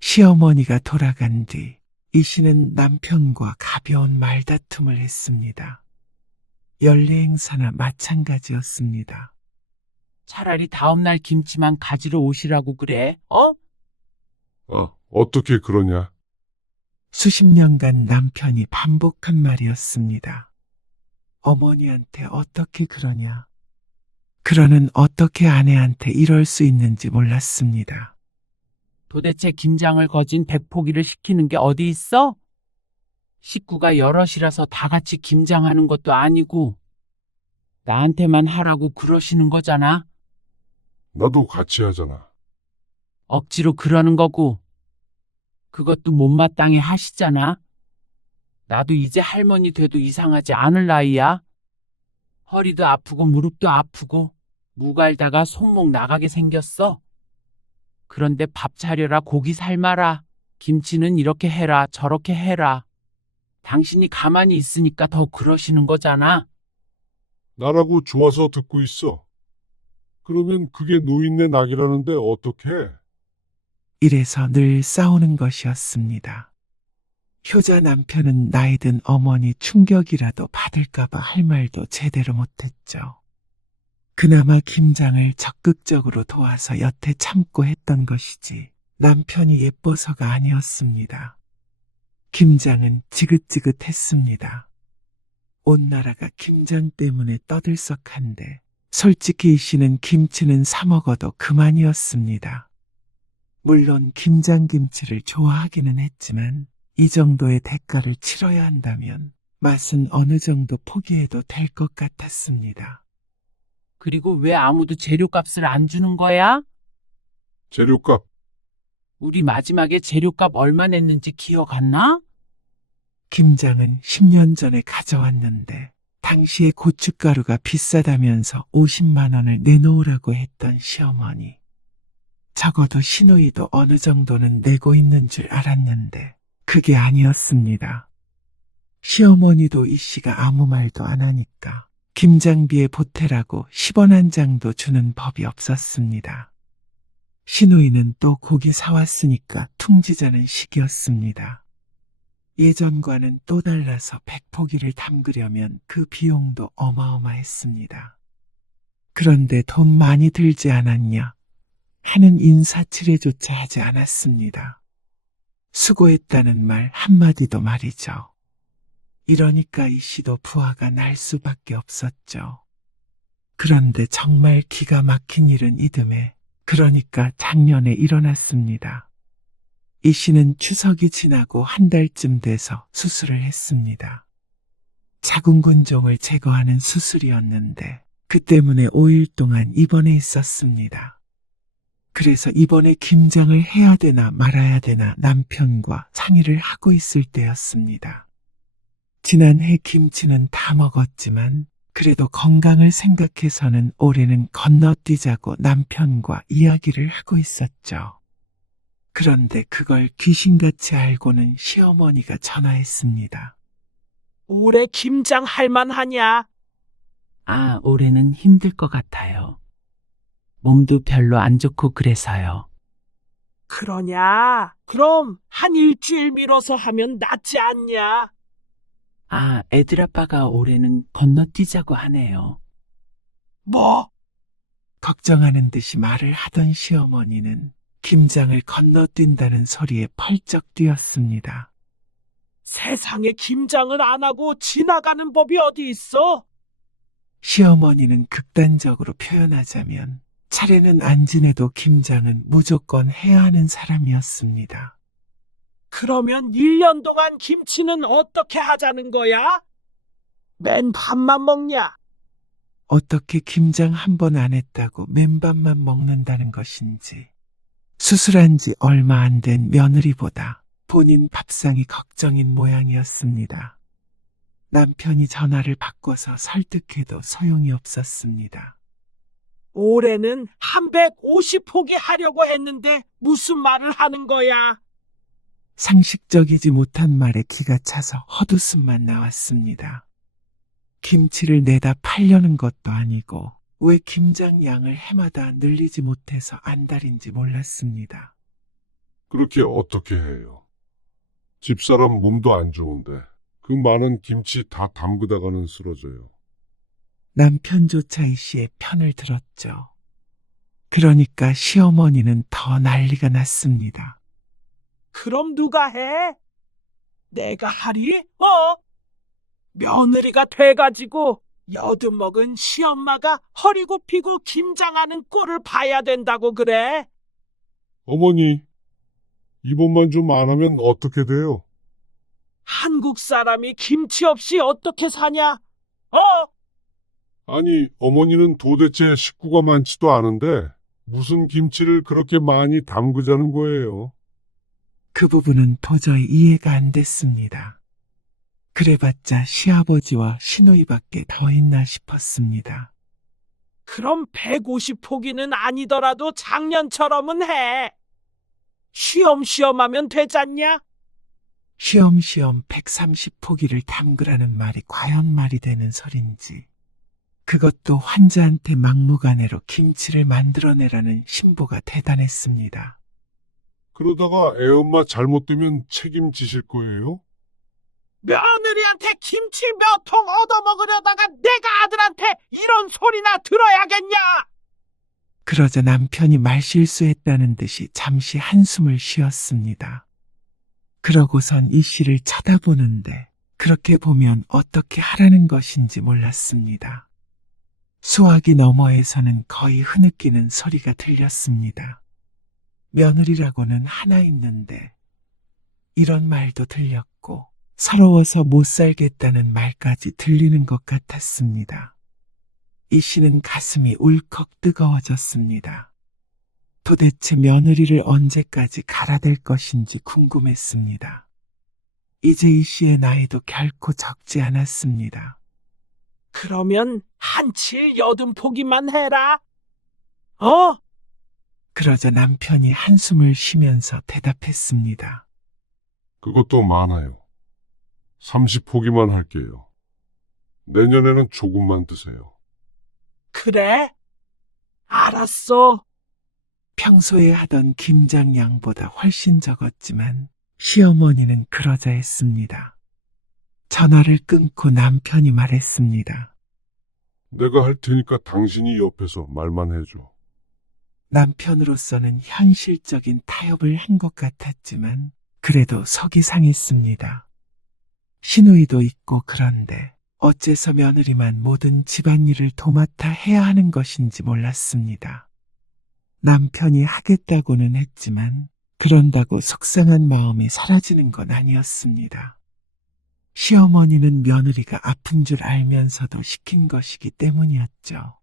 시어머니가 돌아간 뒤 이 씨는 남편과 가벼운 말다툼을 했습니다. 연례 행사나 마찬가지였습니다. 차라리 다음날 김치만 가지러 오시라고 그래, 어? 어떻게 그러냐? 수십 년간 남편이 반복한 말이었습니다. 어머니한테 어떻게 그러냐? 그러는 어떻게 아내한테 이럴 수 있는지 몰랐습니다. 도대체 김장을 거진 100포기를 시키는 게 어디 있어? 식구가 여럿이라서 다 같이 김장하는 것도 아니고 나한테만 하라고 그러시는 거잖아. 나도 같이 하잖아. 억지로 그러는 거고 그것도 못마땅해 하시잖아. 나도 이제 할머니 돼도 이상하지 않을 나이야. 허리도 아프고 무릎도 아프고 무갈다가 손목 나가게 생겼어. 그런데 밥 차려라, 고기 삶아라, 김치는 이렇게 해라, 저렇게 해라. 당신이 가만히 있으니까 더 그러시는 거잖아. 나라고 좋아서 듣고 있어. 그러면 그게 노인네 낙이라는데 어떡해? 이래서 늘 싸우는 것이었습니다. 효자 남편은 나이 든 어머니 충격이라도 받을까봐 할 말도 제대로 못했죠. 그나마 김장을 적극적으로 도와서 여태 참고 했던 것이지 남편이 예뻐서가 아니었습니다. 김장은 지긋지긋했습니다. 온 나라가 김장 때문에 떠들썩한데 솔직히 이 씨는 김치는 사 먹어도 그만이었습니다. 물론 김장김치를 좋아하기는 했지만 이 정도의 대가를 치러야 한다면 맛은 어느 정도 포기해도 될 것 같았습니다. 그리고 왜 아무도 재료값을 안 주는 거야? 재료값. 우리 마지막에 재료값 얼마 냈는지 기억 안 나? 김장은 10년 전에 가져왔는데 당시에 고춧가루가 비싸다면서 50만 원을 내놓으라고 했던 시어머니. 적어도 시누이도 어느 정도는 내고 있는 줄 알았는데 그게 아니었습니다. 시어머니도 이 씨가 아무 말도 안 하니까 김장비에 보태라고 10원 한 장도 주는 법이 없었습니다. 시누이는 또 고기 사왔으니까 퉁지자는 시기였습니다. 예전과는 또 달라서 100포기를 담그려면 그 비용도 어마어마했습니다. 그런데 돈 많이 들지 않았냐 하는 인사치레조차 하지 않았습니다. 수고했다는 말 한마디도 말이죠. 이러니까 이 씨도 부하가 날 수밖에 없었죠. 그런데 정말 기가 막힌 일은 이듬해, 그러니까 작년에 일어났습니다. 이 씨는 추석이 지나고 한 달쯤 돼서 수술을 했습니다. 자궁근종을 제거하는 수술이었는데 그 때문에 5일 동안 입원해 있었습니다. 그래서 이번에 김장을 해야 되나 말아야 되나 남편과 상의를 하고 있을 때였습니다. 지난해 김치는 다 먹었지만 그래도 건강을 생각해서는 올해는 건너뛰자고 남편과 이야기를 하고 있었죠. 그런데 그걸 귀신같이 알고는 시어머니가 전화했습니다. 올해 김장 할만하냐? 아, 올해는 힘들 것 같아요. 몸도 별로 안 좋고 그래서요. 그러냐? 그럼 한 일주일 미뤄서 하면 낫지 않냐? 아, 애들 아빠가 올해는 건너뛰자고 하네요. 뭐? 걱정하는 듯이 말을 하던 시어머니는 김장을 건너뛴다는 소리에 펄쩍 뛰었습니다. 세상에 김장을 안 하고 지나가는 법이 어디 있어? 시어머니는 극단적으로 표현하자면 차례는 안 지내도 김장은 무조건 해야 하는 사람이었습니다. 그러면 1년 동안 김치는 어떻게 하자는 거야? 맨 밥만 먹냐? 어떻게 김장 한 번 안 했다고 맨밥만 먹는다는 것인지, 수술한 지 얼마 안 된 며느리보다 본인 밥상이 걱정인 모양이었습니다. 남편이 전화를 바꿔서 설득해도 소용이 없었습니다. 올해는 150포기 하려고 했는데 무슨 말을 하는 거야? 상식적이지 못한 말에 기가 차서 헛웃음만 나왔습니다. 김치를 내다 팔려는 것도 아니고 왜 김장 양을 해마다 늘리지 못해서 안달인지 몰랐습니다. 그렇게 어떻게 해요? 집사람 몸도 안 좋은데 그 많은 김치 다 담그다가는 쓰러져요. 남편조차 이 씨의 편을 들었죠. 그러니까 시어머니는 더 난리가 났습니다. 그럼 누가 해? 내가 하리? 며느리가 돼가지고 여든먹은 시엄마가 허리 굽히고 김장하는 꼴을 봐야 된다고 그래? 어머니, 이번만 좀 안 하면 어떻게 돼요? 한국 사람이 김치 없이 어떻게 사냐? 아니, 어머니는 도대체 식구가 많지도 않은데 무슨 김치를 그렇게 많이 담그자는 거예요? 그 부분은 도저히 이해가 안 됐습니다. 그래봤자 시아버지와 시누이밖에 더 있나 싶었습니다. 그럼 150포기는 아니더라도 작년처럼은 해. 쉬엄쉬엄 하면 되잖냐? 쉬엄쉬엄 130포기를 담그라는 말이 과연 말이 되는 소린지, 그것도 환자한테 막무가내로 김치를 만들어내라는 신보가 대단했습니다. 그러다가 애엄마 잘못되면 책임지실 거예요? 며느리한테 김치 몇 통 얻어먹으려다가 내가 아들한테 이런 소리나 들어야겠냐? 그러자 남편이 말실수했다는 듯이 잠시 한숨을 쉬었습니다. 그러고선 이 씨를 쳐다보는데 그렇게 보면 어떻게 하라는 것인지 몰랐습니다. 수화기 너머에서는 거의 흐느끼는 소리가 들렸습니다. 며느리라고는 하나 있는데 이런 말도 들렸고 서러워서 못 살겠다는 말까지 들리는 것 같았습니다. 이 씨는 가슴이 울컥 뜨거워졌습니다. 도대체 며느리를 언제까지 갈아댈 것인지 궁금했습니다. 이제 이 씨의 나이도 결코 적지 않았습니다. 그러면 한칠 80포기만 해라. 그러자 남편이 한숨을 쉬면서 대답했습니다. 그것도 많아요. 30포기만 할게요. 내년에는 조금만 드세요. 그래? 알았어. 평소에 하던 김장 양보다 훨씬 적었지만 시어머니는 그러자 했습니다. 전화를 끊고 남편이 말했습니다. 내가 할 테니까 당신이 옆에서 말만 해줘. 남편으로서는 현실적인 타협을 한 것 같았지만 그래도 속이 상했습니다. 시누이도 있고 그런데 어째서 며느리만 모든 집안일을 도맡아 해야 하는 것인지 몰랐습니다. 남편이 하겠다고는 했지만 그런다고 속상한 마음이 사라지는 건 아니었습니다. 시어머니는 며느리가 아픈 줄 알면서도 시킨 것이기 때문이었죠.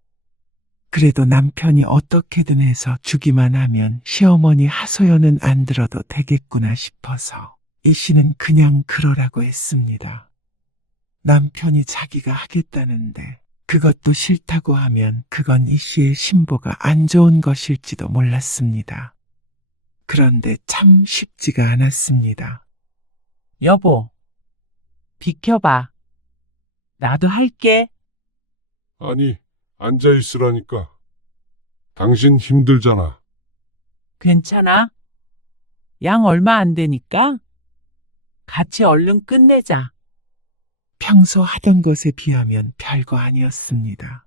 그래도 남편이 어떻게든 해서 주기만 하면 시어머니 하소연은 안 들어도 되겠구나 싶어서 이 씨는 그냥 그러라고 했습니다. 남편이 자기가 하겠다는데 그것도 싫다고 하면 그건 이 씨의 신보가 안 좋은 것일지도 몰랐습니다. 그런데 참 쉽지가 않았습니다. 여보, 비켜봐. 나도 할게. 아니, 앉아있으라니까. 당신 힘들잖아. 괜찮아? 양 얼마 안 되니까 같이 얼른 끝내자. 평소 하던 것에 비하면 별거 아니었습니다.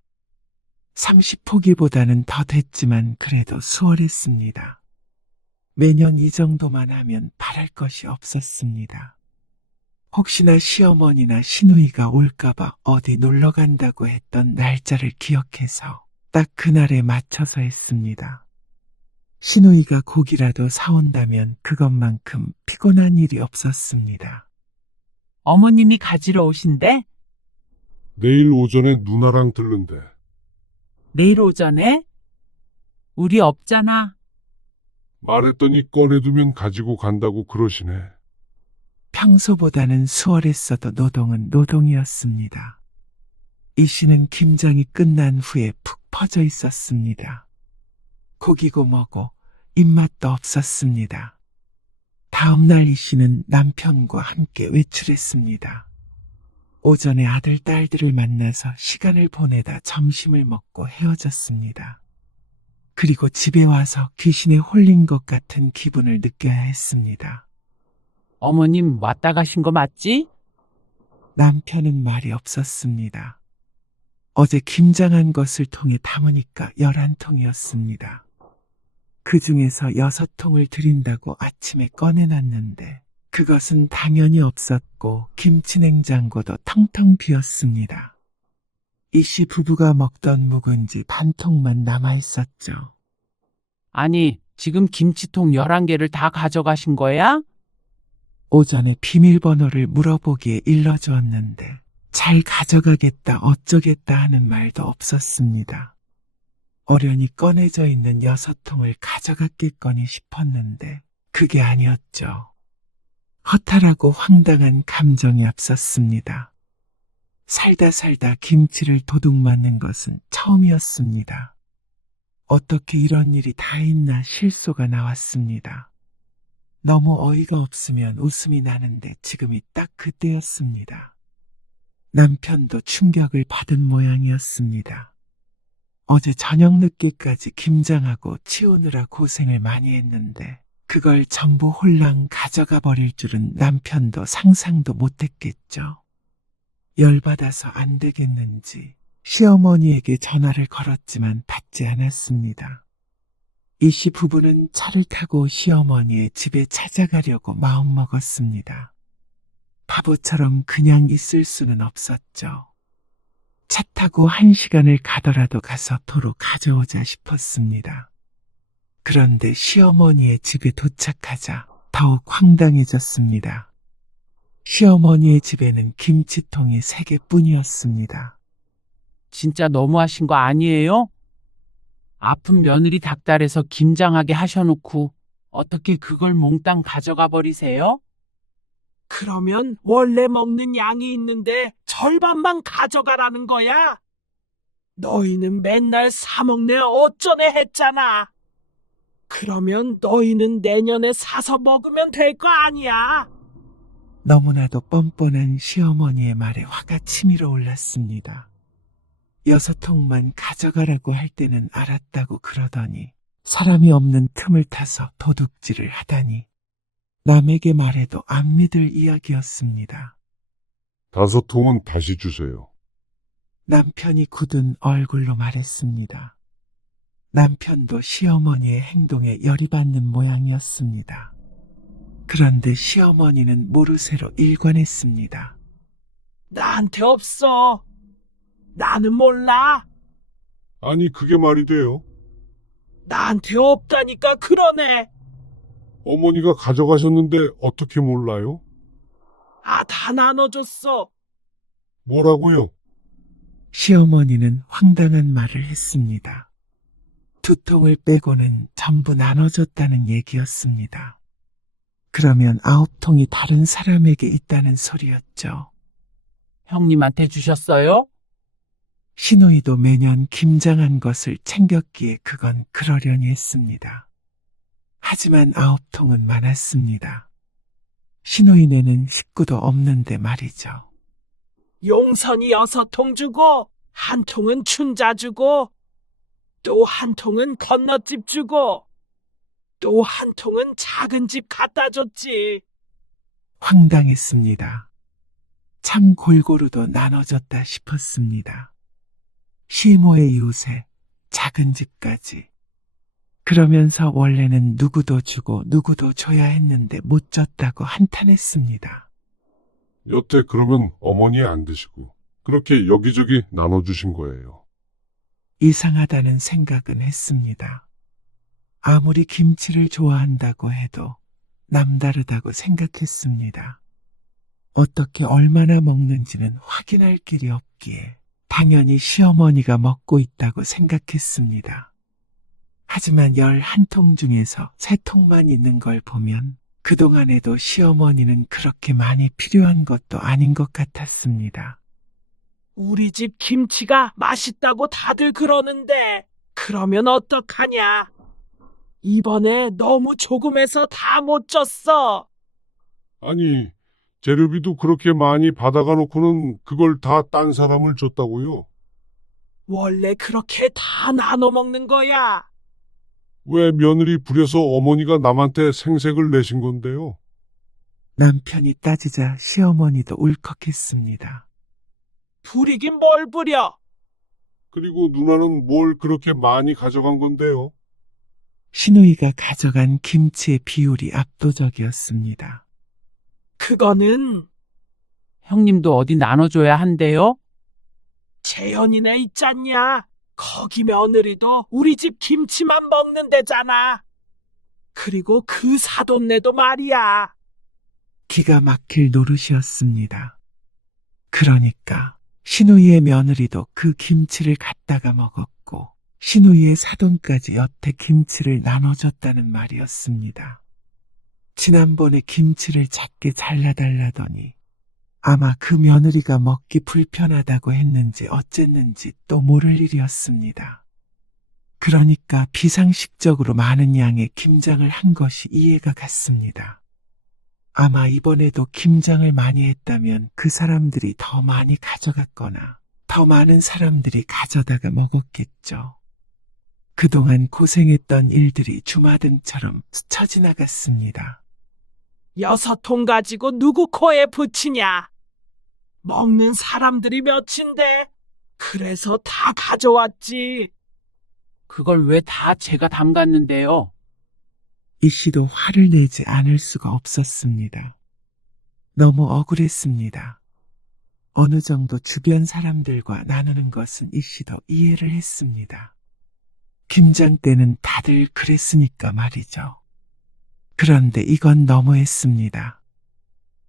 30포기보다는 더 됐지만 그래도 수월했습니다. 매년 이 정도만 하면 바랄 것이 없었습니다. 혹시나 시어머니나 시누이가 올까봐 어디 놀러 간다고 했던 날짜를 기억해서 딱 그날에 맞춰서 했습니다. 시누이가 고기라도 사온다면 그것만큼 피곤한 일이 없었습니다. 어머님이 가지러 오신대? 내일 오전에 누나랑 들른대. 내일 오전에? 우리 없잖아. 말했더니 꺼내두면 가지고 간다고 그러시네. 평소보다는 수월했어도 노동은 노동이었습니다. 이 씨는 김장이 끝난 후에 푹 퍼져 있었습니다. 고기고 뭐고 입맛도 없었습니다. 다음날 이 씨는 남편과 함께 외출했습니다. 오전에 아들, 딸들을 만나서 시간을 보내다 점심을 먹고 헤어졌습니다. 그리고 집에 와서 귀신에 홀린 것 같은 기분을 느껴야 했습니다. 어머님 왔다 가신 거 맞지? 남편은 말이 없었습니다. 어제 김장한 것을 통에 담으니까 11통이었습니다. 그 중에서 6통을 드린다고 아침에 꺼내놨는데 그것은 당연히 없었고 김치냉장고도 텅텅 비었습니다. 이 씨 부부가 먹던 묵은지 반 통만 남아있었죠. 아니, 지금 김치통 11개를 다 가져가신 거야? 오전에 비밀번호를 물어보기에 일러주었는데 잘 가져가겠다 어쩌겠다 하는 말도 없었습니다. 어련히 꺼내져 있는 6통을 가져갔겠거니 싶었는데 그게 아니었죠. 허탈하고 황당한 감정이 앞섰습니다. 살다 김치를 도둑맞는 것은 처음이었습니다. 어떻게 이런 일이 다 있나 실소가 나왔습니다. 너무 어이가 없으면 웃음이 나는데 지금이 딱 그때였습니다. 남편도 충격을 받은 모양이었습니다. 어제 저녁 늦게까지 김장하고 치우느라 고생을 많이 했는데 그걸 전부 홀랑 가져가 버릴 줄은 남편도 상상도 못했겠죠. 열받아서 안 되겠는지 시어머니에게 전화를 걸었지만 받지 않았습니다. 이 씨 부부는 차를 타고 시어머니의 집에 찾아가려고 마음먹었습니다. 바보처럼 그냥 있을 수는 없었죠. 차 타고 1시간을 가더라도 가서 도로 가져오자 싶었습니다. 그런데 시어머니의 집에 도착하자 더욱 황당해졌습니다. 시어머니의 집에는 김치통이 3개뿐이었습니다. 진짜 너무하신 거 아니에요? 아픈 며느리 닭달에서 김장하게 하셔놓고 어떻게 그걸 몽땅 가져가 버리세요? 그러면 원래 먹는 양이 있는데 절반만 가져가라는 거야? 너희는 맨날 사 먹네 어쩌네 했잖아. 그러면 너희는 내년에 사서 먹으면 될 거 아니야. 너무나도 뻔뻔한 시어머니의 말에 화가 치밀어 올랐습니다. 6통만 가져가라고 할 때는 알았다고 그러더니 사람이 없는 틈을 타서 도둑질을 하다니 남에게 말해도 안 믿을 이야기였습니다. 5통은 다시 주세요. 남편이 굳은 얼굴로 말했습니다. 남편도 시어머니의 행동에 열이 받는 모양이었습니다. 그런데 시어머니는 모르쇠로 일관했습니다. 나한테 없어. 나는 몰라. 아니, 그게 말이 돼요? 나한테 없다니까 그러네. 어머니가 가져가셨는데 어떻게 몰라요? 아, 다 나눠줬어. 뭐라고요? 시어머니는 황당한 말을 했습니다. 2통을 빼고는 전부 나눠줬다는 얘기였습니다. 그러면 9통이 다른 사람에게 있다는 소리였죠. 형님한테 주셨어요? 신우이도 매년 김장한 것을 챙겼기에 그건 그러려니 했습니다. 하지만 9통은 많았습니다. 신우이네는 식구도 없는데 말이죠. 용선이 6통 주고, 1통은 춘자 주고, 또 1통은 건너집 주고, 또 1통은 작은 집 갖다 줬지. 황당했습니다. 참 골고루도 나눠졌다 싶었습니다. 시모의 요새, 작은 집까지. 그러면서 원래는 누구도 주고 누구도 줘야 했는데 못 줬다고 한탄했습니다. 여태 그러면 어머니 안 드시고 그렇게 여기저기 나눠주신 거예요. 이상하다는 생각은 했습니다. 아무리 김치를 좋아한다고 해도 남다르다고 생각했습니다. 어떻게 얼마나 먹는지는 확인할 길이 없기에 당연히 시어머니가 먹고 있다고 생각했습니다. 하지만 11통 중에서 3통만 있는 걸 보면 그동안에도 시어머니는 그렇게 많이 필요한 것도 아닌 것 같았습니다. 우리 집 김치가 맛있다고 다들 그러는데, 그러면 어떡하냐? 이번에 너무 조금해서 다 못 줬어. 아니, 재료비도 그렇게 많이 받아가 놓고는 그걸 다 딴 사람을 줬다고요? 원래 그렇게 다 나눠 먹는 거야. 왜 며느리 부려서 어머니가 남한테 생색을 내신 건데요? 남편이 따지자 시어머니도 울컥했습니다. 부리긴 뭘 부려? 그리고 누나는 뭘 그렇게 많이 가져간 건데요? 신우이가 가져간 김치의 비율이 압도적이었습니다. 그거는 형님도 어디 나눠줘야 한대요? 재현이네 있잖냐. 거기 며느리도 우리 집 김치만 먹는 데잖아. 그리고 그 사돈네도 말이야. 기가 막힐 노릇이었습니다. 그러니까 신우이의 며느리도 그 김치를 갖다가 먹었고 신우이의 사돈까지 여태 김치를 나눠줬다는 말이었습니다. 지난번에 김치를 작게 잘라달라더니 아마 그 며느리가 먹기 불편하다고 했는지 어쨌는지 또 모를 일이었습니다. 그러니까 비상식적으로 많은 양의 김장을 한 것이 이해가 갔습니다. 아마 이번에도 김장을 많이 했다면 그 사람들이 더 많이 가져갔거나 더 많은 사람들이 가져다가 먹었겠죠. 그동안 고생했던 일들이 주마등처럼 스쳐 지나갔습니다. 6통 가지고 누구 코에 붙이냐? 먹는 사람들이 몇인데? 그래서 다 가져왔지. 그걸 왜 다 제가 담갔는데요? 이 씨도 화를 내지 않을 수가 없었습니다. 너무 억울했습니다. 어느 정도 주변 사람들과 나누는 것은 이 씨도 이해를 했습니다. 김장 때는 다들 그랬으니까 말이죠. 그런데 이건 너무했습니다.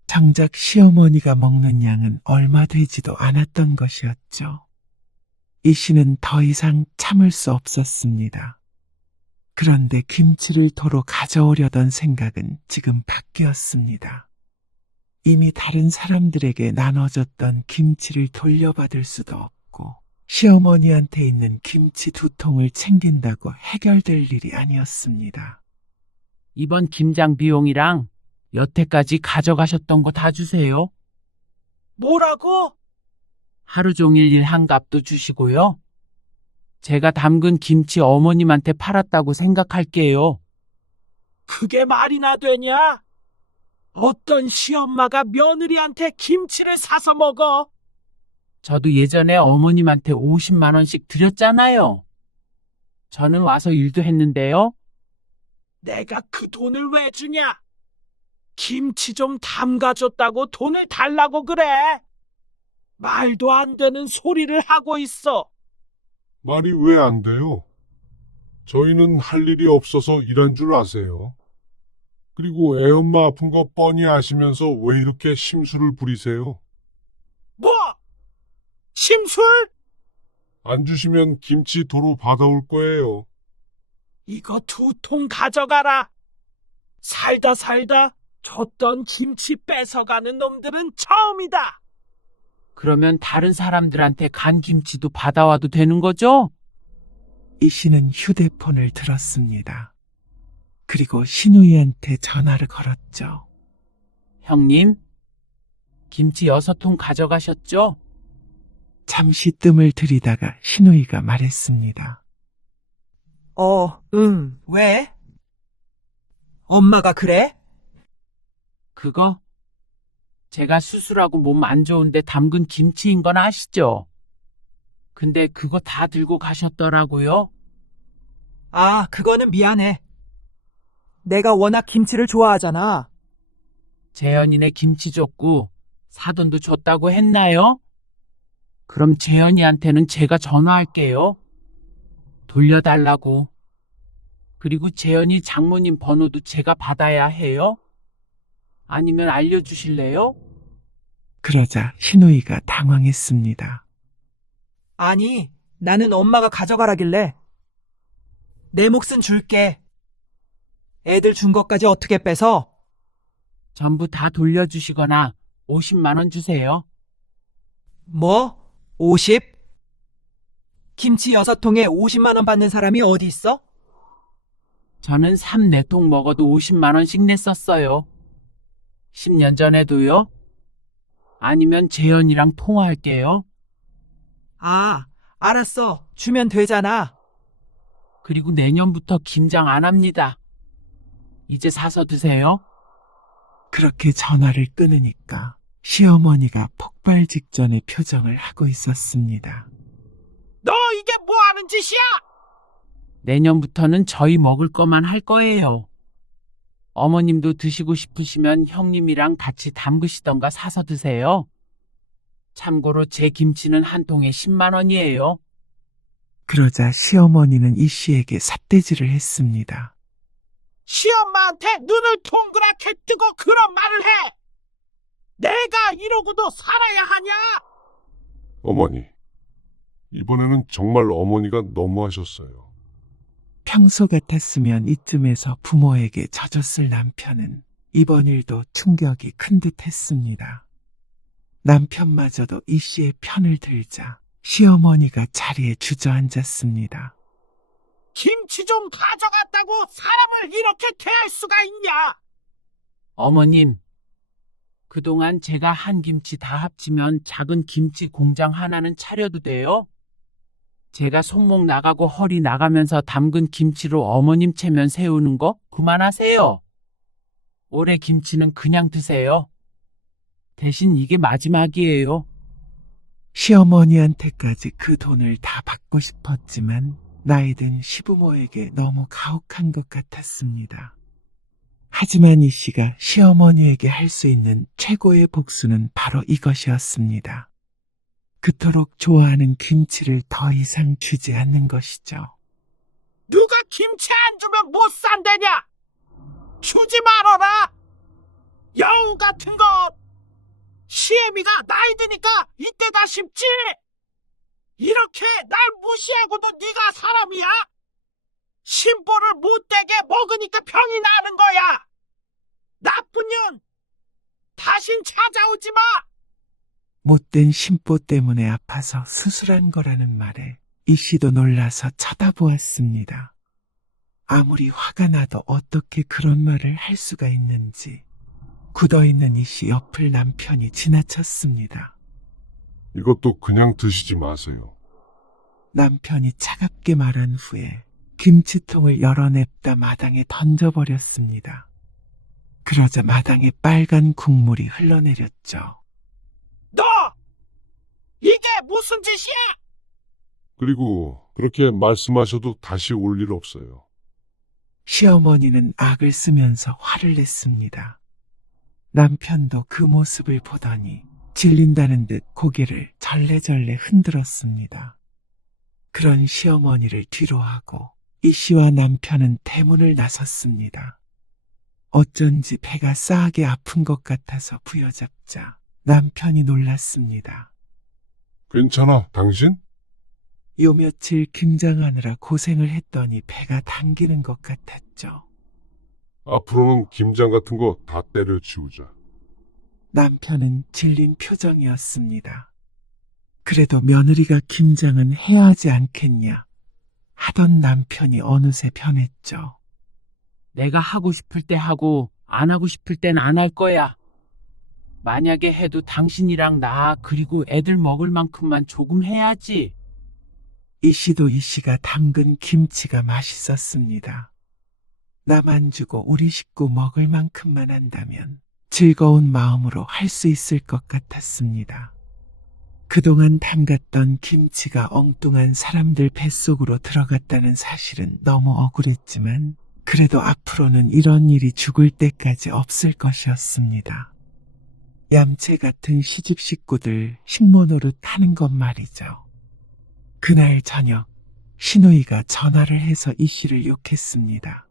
정작 시어머니가 먹는 양은 얼마 되지도 않았던 것이었죠. 이 씨는 더 이상 참을 수 없었습니다. 그런데 김치를 도로 가져오려던 생각은 지금 바뀌었습니다. 이미 다른 사람들에게 나눠줬던 김치를 돌려받을 수도 없고 시어머니한테 있는 김치 2통을 챙긴다고 해결될 일이 아니었습니다. 이번 김장 비용이랑 여태까지 가져가셨던 거 다 주세요. 뭐라고? 하루 종일 일한 값도 주시고요. 제가 담근 김치 어머님한테 팔았다고 생각할게요. 그게 말이나 되냐? 어떤 시엄마가 며느리한테 김치를 사서 먹어? 저도 예전에 어머님한테 50만 원씩 드렸잖아요. 저는 와서 일도 했는데요. 내가 그 돈을 왜 주냐? 김치 좀 담가줬다고 돈을 달라고 그래. 말도 안 되는 소리를 하고 있어. 말이 왜 안 돼요? 저희는 할 일이 없어서 일한 줄 아세요. 그리고 애엄마 아픈 거 뻔히 아시면서 왜 이렇게 심술을 부리세요? 뭐? 심술? 안 주시면 김치 도로 받아올 거예요. 이거 2통 가져가라. 살다 줬던 김치 뺏어가는 놈들은 처음이다. 그러면 다른 사람들한테 간 김치도 받아와도 되는 거죠? 이 씨는 휴대폰을 들었습니다. 그리고 신우이한테 전화를 걸었죠. 형님, 김치 6통 가져가셨죠? 잠시 뜸을 들이다가 신우이가 말했습니다. 응. 왜? 엄마가 그래? 그거? 제가 수술하고 몸 안 좋은데 담근 김치인 건 아시죠? 근데 그거 다 들고 가셨더라고요. 아, 그거는 미안해. 내가 워낙 김치를 좋아하잖아. 재현이네 김치 줬고 사돈도 줬다고 했나요? 그럼 재현이한테는 제가 전화할게요. 돌려달라고. 그리고 재현이 장모님 번호도 제가 받아야 해요? 아니면 알려주실래요? 그러자 신우이가 당황했습니다. 아니, 나는 엄마가 가져가라길래. 내 몫은 줄게. 애들 준 것까지 어떻게 뺏어? 전부 다 돌려주시거나 50만 원 주세요. 뭐? 50? 김치 6통에 50만 원 받는 사람이 어디 있어? 저는 3, 4통 먹어도 50만 원씩 냈었어요. 10년 전에도요. 아니면 재현이랑 통화할게요. 아, 알았어. 주면 되잖아. 그리고 내년부터 김장 안 합니다. 이제 사서 드세요. 그렇게 전화를 끊으니까 시어머니가 폭발 직전의 표정을 하고 있었습니다. 너 이게 뭐 하는 짓이야? 내년부터는 저희 먹을 거만 할 거예요. 어머님도 드시고 싶으시면 형님이랑 같이 담그시던가 사서 드세요. 참고로 제 김치는 한 통에 10만 원이에요. 그러자 시어머니는 이 씨에게 삿대질을 했습니다. 시엄마한테 눈을 동그랗게 뜨고 그런 말을 해. 내가 이러고도 살아야 하냐? 어머니, 이번에는 정말 어머니가 너무하셨어요. 평소 같았으면 이쯤에서 부모에게 젖었을 남편은 이번 일도 충격이 큰 듯 했습니다. 남편마저도 이 씨의 편을 들자 시어머니가 자리에 주저앉았습니다. 김치 좀 가져갔다고 사람을 이렇게 대할 수가 있냐? 어머님, 그동안 제가 한 김치 다 합치면 작은 김치 공장 하나는 차려도 돼요? 제가 손목 나가고 허리 나가면서 담근 김치로 어머님 체면 세우는 거 그만하세요. 올해 김치는 그냥 드세요. 대신 이게 마지막이에요. 시어머니한테까지 그 돈을 다 받고 싶었지만 나이든 시부모에게 너무 가혹한 것 같았습니다. 하지만 이 씨가 시어머니에게 할 수 있는 최고의 복수는 바로 이것이었습니다. 그토록 좋아하는 김치를 더 이상 주지 않는 것이죠. 누가 김치 안 주면 못 산다냐? 주지 말아라. 여우 같은 것. 시애미가 나이 드니까 이때다 싶지? 이렇게 날 무시하고도 네가 사람이야? 심보를 못되게 먹으니까 병이 나는 거야. 나쁜 년. 다신 찾아오지 마. 못된 심보 때문에 아파서 수술한 거라는 말에 이 씨도 놀라서 쳐다보았습니다. 아무리 화가 나도 어떻게 그런 말을 할 수가 있는지 굳어있는 이씨 옆을 남편이 지나쳤습니다. 이것도 그냥 드시지 마세요. 남편이 차갑게 말한 후에 김치통을 열어냅다 마당에 던져버렸습니다. 그러자 마당에 빨간 국물이 흘러내렸죠. 너! 이게 무슨 짓이야? 그리고 그렇게 말씀하셔도 다시 올 일 없어요. 시어머니는 악을 쓰면서 화를 냈습니다. 남편도 그 모습을 보더니 질린다는 듯 고개를 절레절레 흔들었습니다. 그런 시어머니를 뒤로하고 이씨와 남편은 대문을 나섰습니다. 어쩐지 배가 싸하게 아픈 것 같아서 부여잡자 남편이 놀랐습니다. 괜찮아, 당신? 요 며칠 김장하느라 고생을 했더니 배가 당기는 것 같았죠. 앞으로는 김장 같은 거 다 때려치우자. 남편은 질린 표정이었습니다. 그래도 며느리가 김장은 해야 하지 않겠냐 하던 남편이 어느새 변했죠. 내가 하고 싶을 때 하고 안 하고 싶을 땐 안 할 거야. 만약에 해도 당신이랑 나 그리고 애들 먹을 만큼만 조금 해야지. 이씨도 이씨가 담근 김치가 맛있었습니다. 남 안 주고 우리 식구 먹을 만큼만 한다면 즐거운 마음으로 할 수 있을 것 같았습니다. 그동안 담갔던 김치가 엉뚱한 사람들 뱃속으로 들어갔다는 사실은 너무 억울했지만 그래도 앞으로는 이런 일이 죽을 때까지 없을 것이었습니다. 얌체 같은 시집 식구들 식모노릇 하는 것 말이죠. 그날 저녁 신우이가 전화를 해서 이씨를 욕했습니다.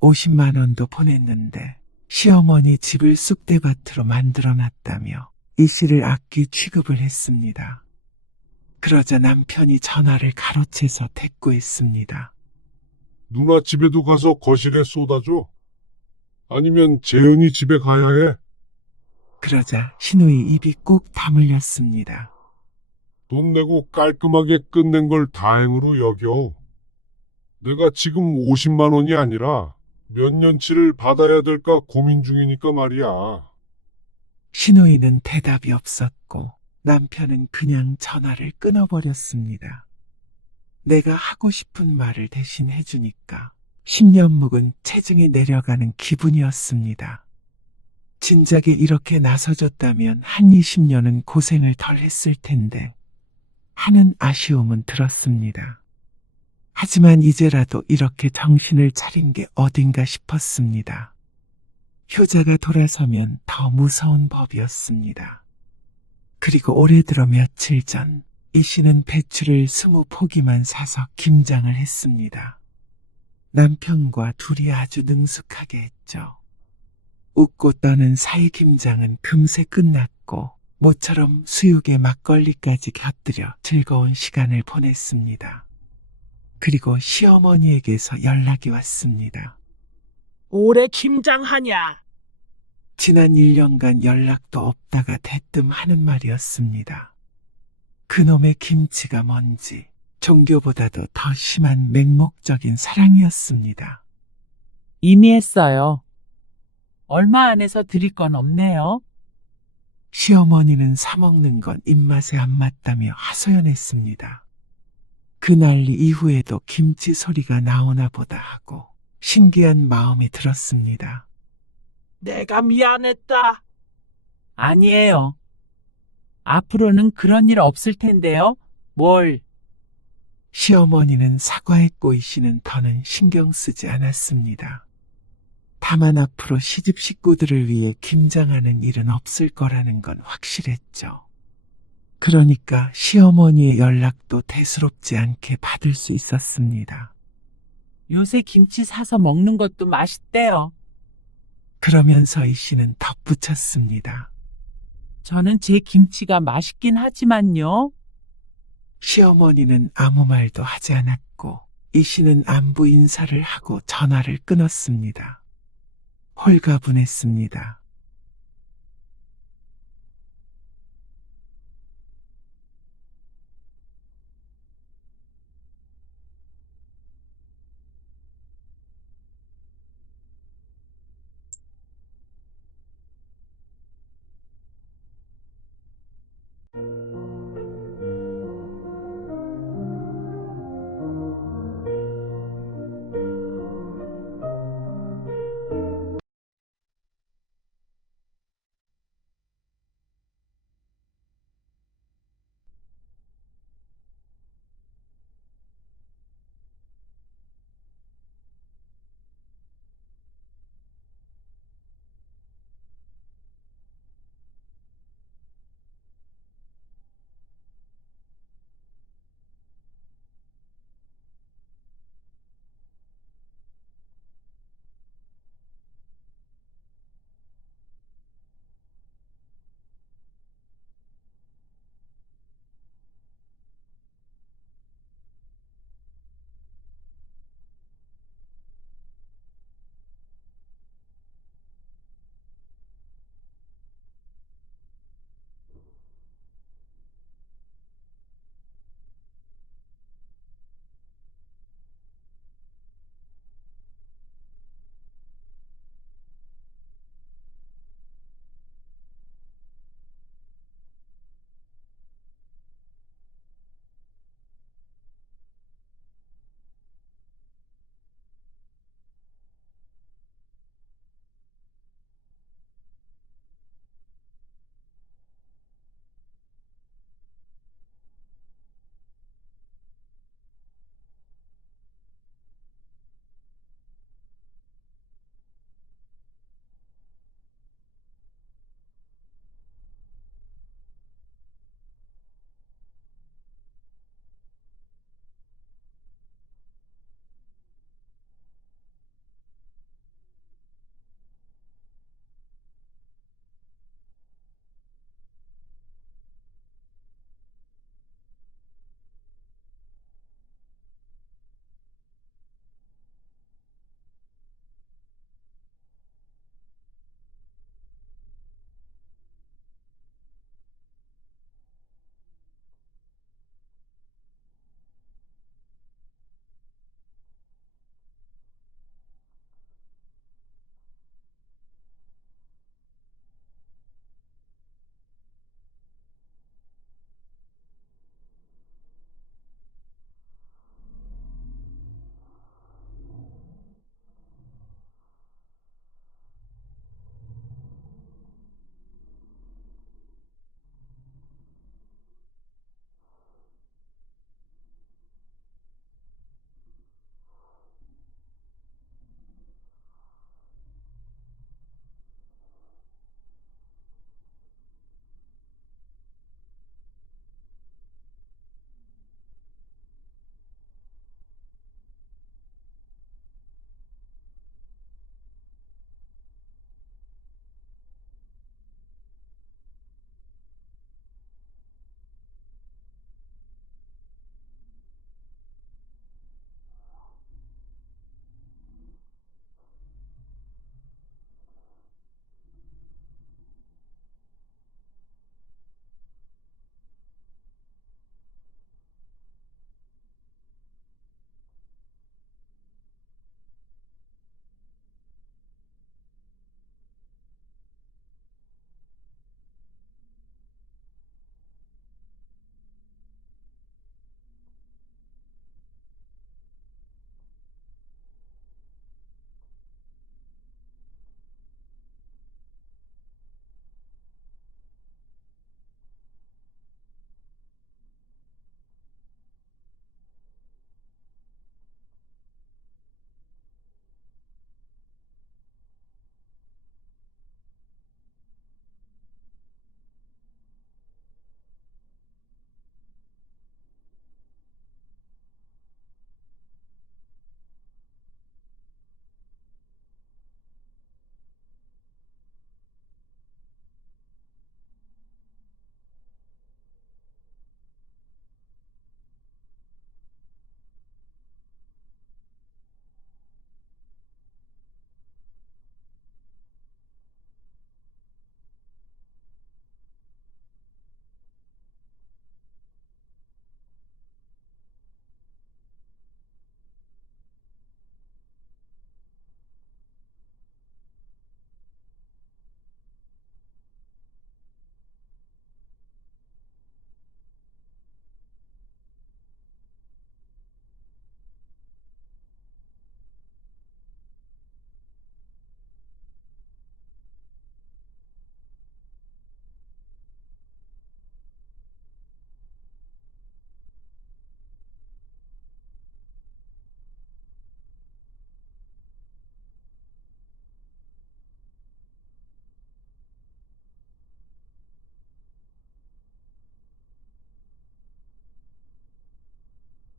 50만 원도 보냈는데 시어머니 집을 쑥대밭으로 만들어놨다며 이씨를 악기 취급을 했습니다. 그러자 남편이 전화를 가로채서 대꾸했습니다. 누나 집에도 가서 거실에 쏟아줘. 아니면 재은이 집에 가야 해. 그러자 신우이 입이 꾹 다물렸습니다. 돈 내고 깔끔하게 끝낸 걸 다행으로 여겨. 내가 지금 50만 원이 아니라 몇 년치를 받아야 될까 고민 중이니까 말이야. 신우이는 대답이 없었고 남편은 그냥 전화를 끊어버렸습니다. 내가 하고 싶은 말을 대신 해주니까 10년 묵은 체증이 내려가는 기분이었습니다. 진작에 이렇게 나서줬다면 한 20년은 고생을 덜 했을 텐데 하는 아쉬움은 들었습니다. 하지만 이제라도 이렇게 정신을 차린 게 어딘가 싶었습니다. 효자가 돌아서면 더 무서운 법이었습니다. 그리고 올해 들어 며칠 전 이씨는 배추를 20포기만 사서 김장을 했습니다. 남편과 둘이 아주 능숙하게 했죠. 웃고 떠는 사이 김장은 금세 끝났고 모처럼 수육에 막걸리까지 곁들여 즐거운 시간을 보냈습니다. 그리고 시어머니에게서 연락이 왔습니다. 올해 김장하냐? 지난 1년간 연락도 없다가 대뜸 하는 말이었습니다. 그놈의 김치가 뭔지 종교보다도 더 심한 맹목적인 사랑이었습니다. 이미 했어요. 얼마 안에서 드릴 건 없네요. 시어머니는 사먹는 건 입맛에 안 맞다며 하소연했습니다. 그 난리 이후에도 김치 소리가 나오나 보다 하고 신기한 마음이 들었습니다. 내가 미안했다. 아니에요. 앞으로는 그런 일 없을 텐데요. 뭘? 시어머니는 사과했고 이씨는 더는 신경 쓰지 않았습니다. 다만 앞으로 시집 식구들을 위해 김장하는 일은 없을 거라는 건 확실했죠. 그러니까 시어머니의 연락도 대수롭지 않게 받을 수 있었습니다. 요새 김치 사서 먹는 것도 맛있대요. 그러면서 이씨는 덧붙였습니다. 저는 제 김치가 맛있긴 하지만요. 시어머니는 아무 말도 하지 않았고 이씨는 안부 인사를 하고 전화를 끊었습니다. 홀가분했습니다.